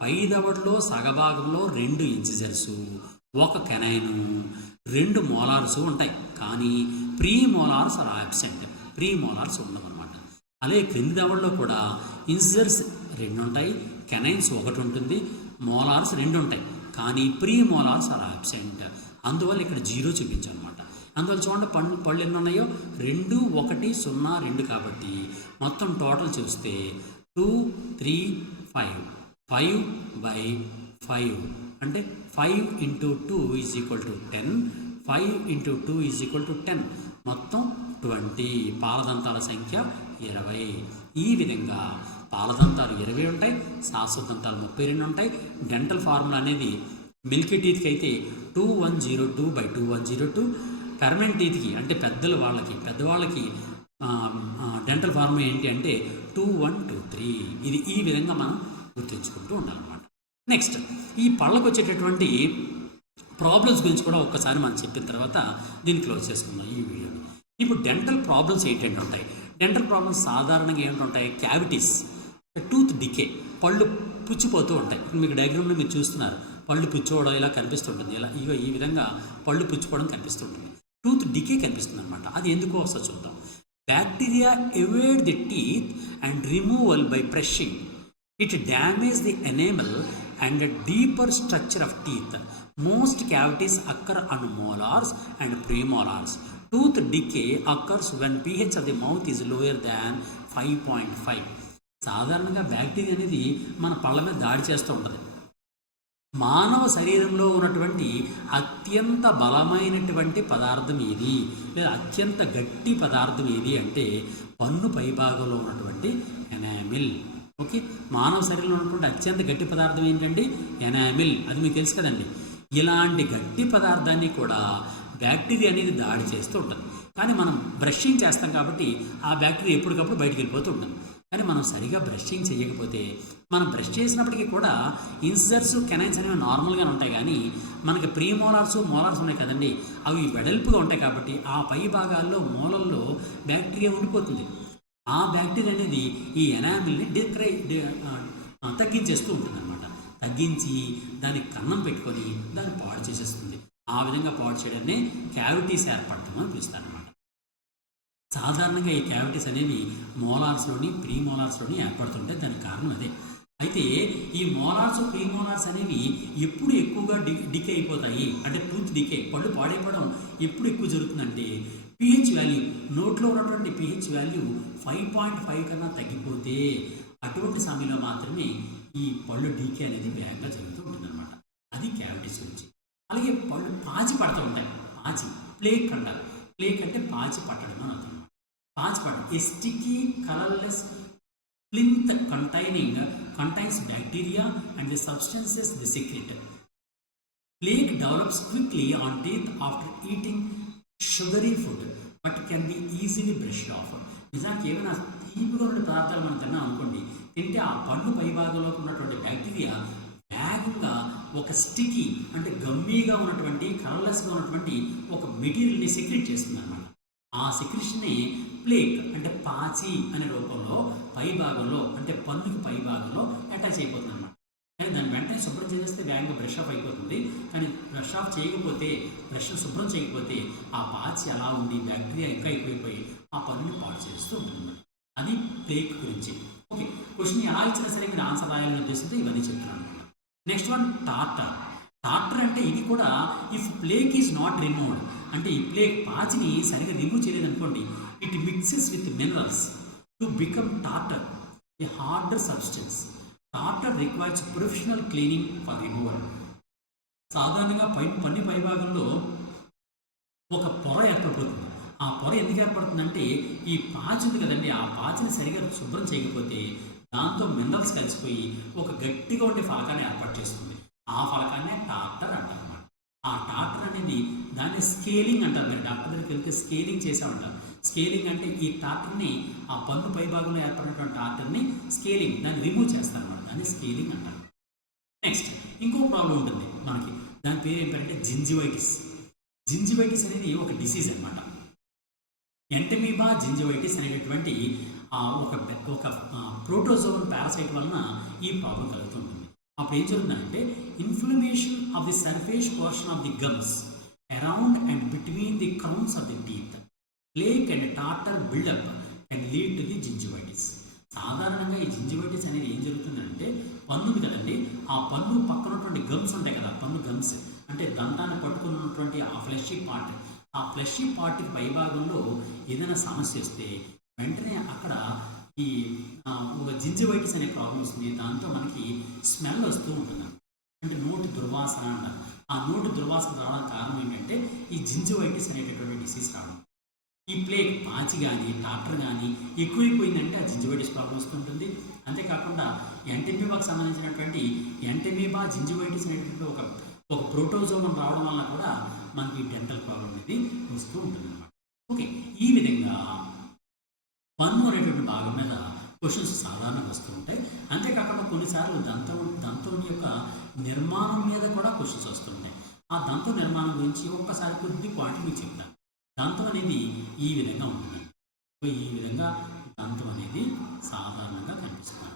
పై దవడలో సగభాగంలో 2 ఇన్సిజర్సు, 1 కెనైను, 2 మోలార్స్ ఉంటాయి. కానీ premolars are absent. Premolars ఉండవన్నమాట. అలాగే క్రింది దవడలో కూడా ఇన్సిజర్స్ 2 ఉంటాయి, కెనైన్స్ 1 ఉంటుంది, మోలార్స్ 2 ఉంటాయి. కానీ ప్రీ మోలార్స్ ఆర్ అబ్సెంట్. అందువల్ల ఇక్కడ 0 చూపించామన్నమాట. అందువల్ల చూడండి పళ్ళు ఎన్ని ఉన్నాయో 2 1 0 2 కాబట్టి మొత్తం టోటల్ చూస్తే 2 3 5 5/5 అంటే 5 × 2 = 10. 5 × 2 = 10. మొత్తం 20. పాలదంతాల సంఖ్య 20. ఈ విధంగా పాలదంతాలు 20 ఉంటాయి, శాశ్వత దంతాలు 32 ఉంటాయి. డెంటల్ ఫార్ములా అనేది మిల్కీ టీత్కి అయితే 2102/2102. పర్మనెంట్ టీత్కి అంటే పెద్దవాళ్ళకి డెంటల్ ఫార్ములా ఏంటి అంటే 2123. ఇది ఈ విధంగా మనం గుర్తుంచుకుంటూ ఉండాలన్నమాట. నెక్స్ట్ ఈ పళ్ళకు వచ్చేటటువంటి ప్రాబ్లమ్స్ గురించి కూడా ఒక్కసారి మనం చెప్పిన తర్వాత దీన్ని క్లోజ్ చేసుకుందాం ఈ వీడియోని. ఇప్పుడు డెంటల్ ప్రాబ్లమ్స్ ఏంటంటే ఉంటాయి. డెంటల్ ప్రాబ్లమ్స్ సాధారణంగా ఏంటుంటాయి? క్యావిటీస్, టూత్ డికే, పళ్ళు పుచ్చిపోతూ ఉంటాయి. మీకు డయాగ్రామ్లో మీరు చూస్తున్నారు, పళ్ళు పుచ్చుకోవడం ఇలా కనిపిస్తుంటుంది. ఇలా ఈ విధంగా పళ్ళు పుచ్చుకోవడం కనిపిస్తుంటుంది. టూత్ డికే కనిపిస్తుంది అనమాట. అది ఎందుకో ఒకసారి చూద్దాం. Bacteria evade the teeth and removal by brushing. It damages the enamel and the deeper structure of teeth. Most cavities occur on molars and premolars. Tooth decay occurs when pH of the mouth is lower than 5.5. సాధారణంగా బ్యాక్టీరియా అనేది మన పళ్ళ మీద దాడి చేస్తూ ఉంటుంది. మానవ శరీరంలో ఉన్నటువంటి అత్యంత బలమైనటువంటి పదార్థం ఏది లేదా అత్యంత గట్టి పదార్థం ఏది అంటే పన్ను పైభాగంలో ఉన్నటువంటి ఎనామిల్. ఓకే, మానవ శరీరంలో ఉన్నటువంటి అత్యంత గట్టి పదార్థం ఏంటంటే ఎనామిల్. అది మీకు తెలుసు కదండి. ఇలాంటి గట్టి పదార్థాన్ని కూడా బ్యాక్టీరియా అనేది దాడి చేస్తూ ఉంటుంది. కానీ మనం బ్రషింగ్ చేస్తాం కాబట్టి ఆ బ్యాక్టీరియా ఎప్పటికప్పుడు బయటికి వెళ్ళిపోతూ ఉంటుంది. కానీ మనం సరిగా బ్రషింగ్ చేయకపోతే మనం బ్రష్ చేసినప్పటికీ కూడా ఇన్సిజర్స్ కెనైన్స్ అనేవి నార్మల్గానే ఉంటాయి. కానీ మనకి ప్రీ మోలార్స్ ఉన్నాయి కదండి, అవి వెడల్పుగా ఉంటాయి కాబట్టి ఆ పై భాగాల్లో మూలల్లో బ్యాక్టీరియా ఉండిపోతుంది. ఆ బ్యాక్టీరియా అనేది ఈ ఎనామిల్ని తగ్గించేస్తూ ఉంటుంది అనమాట. తగ్గించి దానికి కన్నం పెట్టుకొని దాన్ని పాడు చేసేస్తుంది. ఆ విధంగా పాడు చేయడాన్ని క్యావిటీస్ ఏర్పడటం అని పిలుస్తారు అనమాట. సాధారణంగా ఈ క్యావిటీస్ అనేవి మోలార్స్లోని ప్రీ మోలార్స్లోని ఏర్పడుతుంటే దానికి కారణం అదే. అయితే ఈ మోలార్స్ ప్రీ మోలార్స్ అనేవి ఎప్పుడు ఎక్కువగా డికే అయిపోతాయి అంటే టూత్ డికే, పళ్ళు పాడైపోవడం ఎప్పుడు ఎక్కువ జరుగుతుందంటే pH వాల్యూ, నోట్లో ఉన్నటువంటి pH వాల్యూ 5.5 కన్నా తగ్గిపోతే అటువంటి సమయంలో మాత్రమే ఈ పళ్ళు డీకే అనేది వేగంగా జరుగుతూ ఉంటుందన్నమాట. అది క్యావిటీస్ గురించి. అలాగే పళ్ళు పాచి పడుతూ ఉంటాయి. ప్లేక్ అంటారు. ప్లేక్ అంటే పాచి పట్టడం అని అర్థం. పాచి పట్టడం. A sticky colourless plinth containing contains bacteria and the substances they secrete. Plaque develops quickly on teeth after eating sugary food, but can be easily brushed off. నిజానికి ఏమైనా తీపిగా ఉండే పదార్థాలు మనం తిన్నాం అనుకోండి, తింటే ఆ పన్ను పైభాగంలో ఉన్నటువంటి బ్యాక్టీరియా వేగంగా ఒక స్టికీ అంటే గమ్మీగా ఉన్నటువంటి కలర్లెస్గా ఉన్నటువంటి ఒక మెటీరియల్ని సెక్రెట్ చేస్తుంది అన్నమాట. ఆ సెక్రెషన్ని ప్లేక్ అంటే పాచి అనే రూపంలో పై భాగంలో అంటే పన్నుకి పై భాగంలో అటాచ్ అయిపోతుంది అన్నమాట. కానీ దాన్ని వెంటనే శుభ్రం చేసేస్తే వేగంగా బ్రష్ ఆఫ్ అయిపోతుంది. కానీ బ్రష్ ఆఫ్ చేయకపోతే, బ్రష్ శుభ్రం చేయకపోతే ఆ పాచి అలా ఉండి బ్యాక్టీరియా ఇంకా ఎక్కువైపోయి ఆ పన్నుని పాడు చేస్తూ ఉంటుంది. అది ప్లేక్ గురించి. ఓకే, క్వశ్చన్ ఎలా ఇచ్చినా సరే మీరు ఆన్సర్ రాయాలని ఉద్దేశంతో ఇవన్నీ చెప్తున్నాను. Next one టార్టర్. టార్టర్ అంటే ఇది కూడా if plaque is not removed, అంటే ఈ ప్లేక్ పాచిని సరిగా రిమూవ్ చేయలేదు అనుకోండి, it mixes with minerals to become tartar, a harder substance. Tartar requires professional cleaning for removal. సాధారణంగా పన్ను పైభాగంలో ఒక పొర ఏర్పడిపోతుంది. ఆ పొర ఎందుకు ఏర్పడుతుందంటే ఈ పాచి ఉంది కదండి, ఆ పాచిని సరిగా శుభ్రం చేయకపోతే దాంతో మినరల్స్ కలిసిపోయి ఒక గట్టిగా ఉండే ఫలకాన్ని ఏర్పాటు చేస్తుంది. ఆ ఫలకాన్నే టార్టర్ అంటారు అన్నమాట. ఆ టార్టర్ అనేది దాన్ని స్కేలింగ్ అంటారు. మీరు డాక్టర్ దగ్గరికి వెళ్తే స్కేలింగ్ చేసామంటారు. స్కేలింగ్ అంటే ఈ టార్టర్ని, ఆ పన్ను పైభాగంలో ఏర్పడినటువంటి టార్టర్ని స్కేలింగ్, దాన్ని రిమూవ్ చేస్తారన్నమాట. దాన్ని స్కేలింగ్ అంటారు. నెక్స్ట్ ఇంకో ప్రాబ్లం ఉంటుంది మనకి, దాని పేరు ఏంటంటే జింజివైటిస్. జింజివైటిస్ అనేది ఒక డిసీజ్ అనమాట. ఎంటమీబా జింజివైటిస్ అనేటటువంటి ఒక ప్రోటోజోవన్ పారాసైట్ వలన ఈ ప్రాబ్లం కలుగుతుంటుంది. అప్పుడు ఏం జరుగుతుందంటే inflammation of the surface portion of the gums around and between the crowns of the teeth. Plaque and tartar buildup can lead to the gingivitis. సాధారణంగా ఈ జింజివైటిస్ అనేది ఏం జరుగుతుందంటే, పన్ను ఉంది కదండి, ఆ పన్ను పక్కన ఉన్నటువంటి గమ్స్ ఉంటాయి కదా, పన్ను గమ్స్ అంటే దంతాన్ని పట్టుకున్నటువంటి ఆ ఫ్లెషీ పార్ట్, ఆ ఫ్లెషీ పార్ట్కి పైభాగంలో ఏదైనా సమస్య వస్తే వెంటనే అక్కడ ఈ ఒక జింజివైటిస్ అనే ప్రాబ్లం వస్తుంది. దాంతో మనకి స్మెల్ వస్తూ ఉంటుంది, అంటే నోటి దుర్వాసన అంటారు. ఆ నోటి దుర్వాసన రావడానికి కారణం ఏంటంటే ఈ జింజివైటిస్ అనేటటువంటి డిసీజ్ రావడం. ఈ ప్లేక్ పాచి కానీ టార్టర్ కానీ ఎక్కువైపోయిందంటే ఆ జింజివైటిస్ ప్రాబ్లం వస్తుంటుంది. అంతేకాకుండా ఎంటమీబాకు సంబంధించినటువంటి ఎంటమీబా జింజివైటిస్ అనేటువంటి ఒక ప్రోటోజోవన్ రావడం వల్ల కూడా మనకి డెంటల్ ప్రాబ్లం అనేది వస్తూ ఉంటుంది అన్నమాట. ఓకే, ఈ విధంగా పన్ను అనేటువంటి భాగం మీద క్వశ్చన్స్ సాధారణంగా వస్తూ ఉంటాయి. అంతేకాకుండా కొన్నిసార్లు దంతం యొక్క నిర్మాణం మీద కూడా క్వశ్చన్స్ వస్తుంటాయి. ఆ దంతం నిర్మాణం గురించి ఒక్కసారి కొద్ది పాయింట్ మీకు చెప్తాను. దంతం అనేది ఈ విధంగా ఉంటుంది. ఈ విధంగా దంతం అనేది సాధారణంగా కనిపిస్తుంది.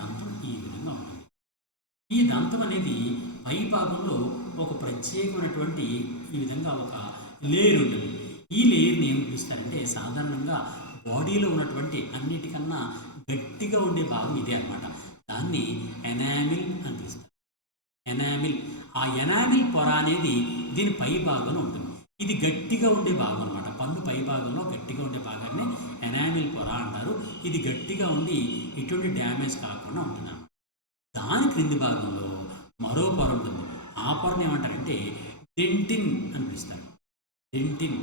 దంతం ఈ విధంగా ఉంటుంది. ఈ దంతం అనేది పై భాగంలో ఒక ప్రత్యేకమైనటువంటి ఈ విధంగా ఒక లేయర్ ఉంటుంది. ఈ లేయర్ని ఏమి పిలుస్తారంటే, సాధారణంగా బాడీలో ఉన్నటువంటి అన్నిటికన్నా గట్టిగా ఉండే భాగం ఇదే అన్నమాట. దాన్ని ఎనామిల్ అని పిలుస్తారు. ఎనామిల్, ఆ ఎనామిల్ పొర అనేది దీని పై భాగంలో ఉంటుంది. ఇది గట్టిగా ఉండే భాగం అన్నమాట. పన్ను పై భాగంలో గట్టిగా ఉండే భాగాన్ని ఎనామిల్ పొర అంటారు. ఇది గట్టిగా ఉండి ఎటువంటి డ్యామేజ్ కాకుండా ఉంటుంది. దాని క్రింది భాగంలో మరో పొర ఉంటుంది. ఆ పొరను ఏమంటారంటే డెంటిన్ అని పిలుస్తారు. డెంటిన్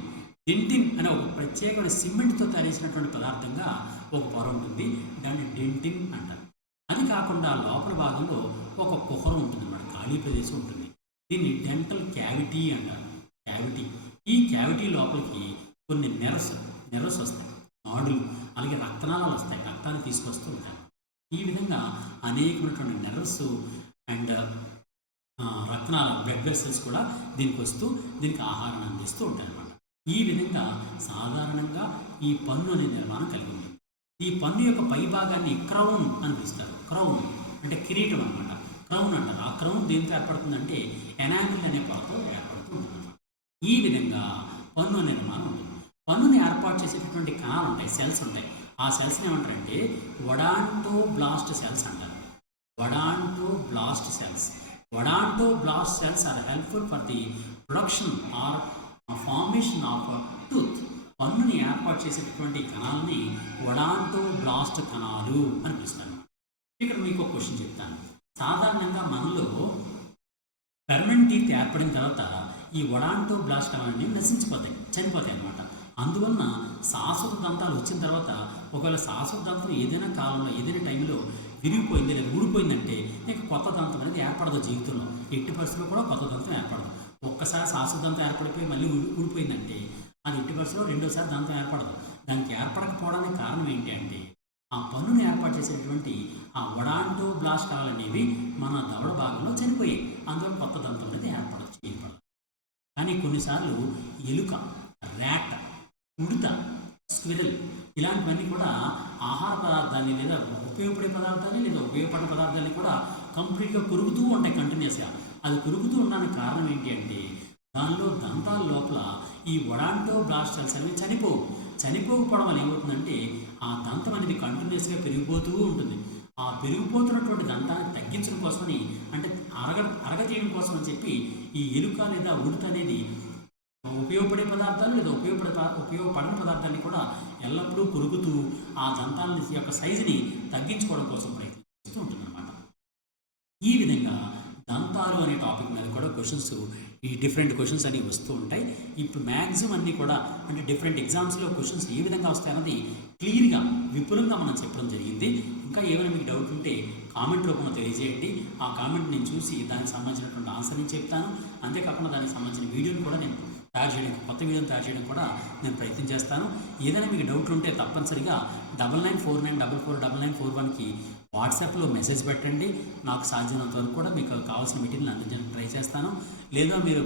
డెంటిన్ అనే ఒక ప్రత్యేకమైన సిమెంట్తో తయారు చేసినటువంటి పదార్థంగా ఒక పొర ఉంటుంది. దాన్ని డెంటిన్ అంటారు. అది కాకుండా లోపల భాగంలో ఒక కుహరం ఉంటుంది అన్నమాట, ఖాళీ ప్రదేశం ఉంటుంది. దీన్ని డెంటల్ క్యావిటీ అంటారు. క్యావిటీ, ఈ క్యావిటీ లోపలికి కొన్ని నెర్వ్స్ వస్తాయి, నాడులు, అలాగే రక్తనాళాలు వస్తాయి, రక్తాన్ని తీసుకొస్తూ ఉంటాయి. ఈ విధంగా అనేకమైనటువంటి నెర్వ్స్ అండ్ రక్తనాళాలు, బ్లడ్ వెసల్స్ కూడా దీనికి వస్తూ దీనికి ఆహారాన్ని అందిస్తూ ఉంటాయి అన్నమాట. ఈ విధంగా సాధారణంగా ఈ పన్ను అనే నిర్మాణం కలిగి ఉంటుంది. ఈ పన్ను యొక్క పై భాగాన్ని క్రౌన్ అని పిలుస్తారు. క్రౌన్ అంటే కిరీటం అన్నమాట, క్రౌన్ అంటారు. ఆ క్రౌన్ దేంతో ఏర్పడుతుందంటే ఎనామిల్ అనే పొరతో ఏర్పడుతూ ఉంటుంది. ఈ విధంగా పన్ను అనే నిర్మాణం ఉంటుంది. పన్నుని ఏర్పాటు చేసేటటువంటి కణాలు ఉంటాయి, సెల్స్ ఉంటాయి. ఆ సెల్స్ని ఏమంటారంటే ఒడాంటోబ్లాస్ట్ సెల్స్ అంటారు. Odontoblast cells. Odontoblast cells are helpful for the production or formation of tooth. పన్నుని ఏర్పాటు చేసేటటువంటి కణాలని ఒడాంటోబ్లాస్ట్ కణాలు అని పిలుస్తాను. ఇక్కడ మీకు ఒక క్వశ్చన్ చెప్తాను. సాధారణంగా మనలో పర్మనెంట్ టీత్ ఏర్పడిన తర్వాత ఈ ఒడాంటోబ్లాస్ట్ అవన్నీ నశించిపోతాయి, చనిపోతాయి అన్నమాట. అందువలన శాశ్వత దంతాలు వచ్చిన తర్వాత ఒకవేళ శాశ్వత దంతం ఏదైనా కాలంలో ఏదైనా టైంలో విరిగిపోయింది లేదా ఊడిపోయిందంటే ఇంకా కొత్త దంతం అనేది ఏర్పడదు జీవితంలో. ఎట్టి పరిస్థితుల్లో కూడా కొత్త దంతం ఏర్పడదు. ఒక్కసారి శాశ్వత దంతం ఏర్పడిపోయి మళ్ళీ ఊడిపోయిందంటే అది ఎట్టి పరిస్థితుల్లో రెండోసారి దంతం ఏర్పడదు. దానికి ఏర్పడకపోవడానికి కారణం ఏంటి అంటే ఆ పన్నును ఏర్పాటు చేసేటువంటి ఆ ఒడాంటోబ్లాస్టాలు అనేవి మన దవడ భాగంలో చనిపోయాయి. అందులో కొత్త దంతం అనేది ఏర్పడదు. కానీ కొన్నిసార్లు ఎలుక, ర్యాట్, ఉడత, స్క్విరల్ ఇలాంటివన్నీ కూడా ఆహార పదార్థాన్ని లేదా ఉపయోగపడే పదార్థాన్ని లేదా ఉపయోగపడే పదార్థాన్ని కూడా కంప్లీట్గా కొరుకుతూ ఉంటాయి కంటిన్యూస్గా. అది కొరుకుతూ ఉండడానికి కారణం ఏంటి అంటే దానిలో దంతాల లోపల ఈ ఒడాంటోబ్లాస్ట్ సెల్స్ అనేవి చనిపోకపోవడం వల్ల ఏమవుతుందంటే ఆ దంతం అనేది కంటిన్యూస్గా పెరిగిపోతూ ఉంటుంది. ఆ పెరిగిపోతున్నటువంటి దంతాన్ని తగ్గించడం కోసమని అంటే అరగతీయడం కోసం అని చెప్పి ఈ ఎలుక లేదా ఉడత అనేది ఉపయోగపడే పదార్థాలు లేదా ఉపయోగపడని పదార్థాన్ని కూడా ఎల్లప్పుడూ కొరుకుతూ ఆ దంతాల యొక్క సైజుని తగ్గించుకోవడం కోసం ప్రయత్నిస్తూ ఉంటుందన్నమాట. ఈ విధంగా దంతాలు అనే టాపిక్ మీద కూడా క్వశ్చన్స్ ఈ డిఫరెంట్ క్వశ్చన్స్ అనేవి వస్తూ ఉంటాయి. ఇప్పుడు మ్యాక్సిమం అన్నీ కూడా అంటే డిఫరెంట్ ఎగ్జామ్స్లో క్వశ్చన్స్ ఏ విధంగా వస్తాయన్నది క్లియర్గా విపులంగా మనం చెప్పడం జరిగింది. ఇంకా ఏమైనా మీకు డౌట్ ఉంటే కామెంట్ రూపంలో తెలియజేయండి. ఆ కామెంట్ నేను చూసి దానికి సంబంధించినటువంటి ఆన్సర్ని చెప్తాను. అంతేకాకుండా దానికి సంబంధించిన వీడియోని కూడా నేను కొత్త వీడియోని తయారు చేయడం కూడా నేను ప్రయత్నం చేస్తాను. ఏదైనా మీకు డౌట్ ఉంటే తప్పనిసరిగా 9949449941కి వాట్సాప్లో మెసేజ్ పెట్టండి. నాకు సాధ్యమైనంత వరకు కూడా మీకు కావాల్సిన మెటీరియల్ అందించడానికి ట్రై చేస్తాను. లేదా మీరు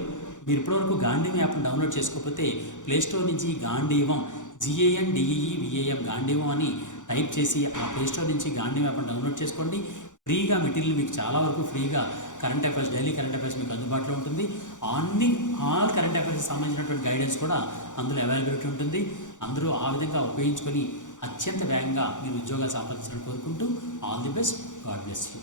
ఇప్పటివరకు గాంధీవం యాప్ని డౌన్లోడ్ చేసుకోకపోతే ప్లేస్టోర్ నుంచి గాంధీవం GANDEEVAM గాంధీవం అని టైప్ చేసి ఆ ప్లేస్టోర్ నుంచి గాంధీవం యాప్ని డౌన్లోడ్ చేసుకోండి. ఫ్రీగా మెటీరియల్ మీకు చాలా వరకు ఫ్రీగా current affairs, daily current affairs మీకు అందుబాటులో ఉంటుంది. ఆల్ కరెంట్ అఫైర్స్కి సంబంధించినటువంటి గైడెన్స్ కూడా అందులో అవైలబిలిటీ ఉంటుంది. అందరూ ఆ విధంగా ఉపయోగించుకొని అత్యంత వేగంగా మీరు ఉద్యోగాలు సంపాదించాలని కోరుకుంటూ all the best. God bless you.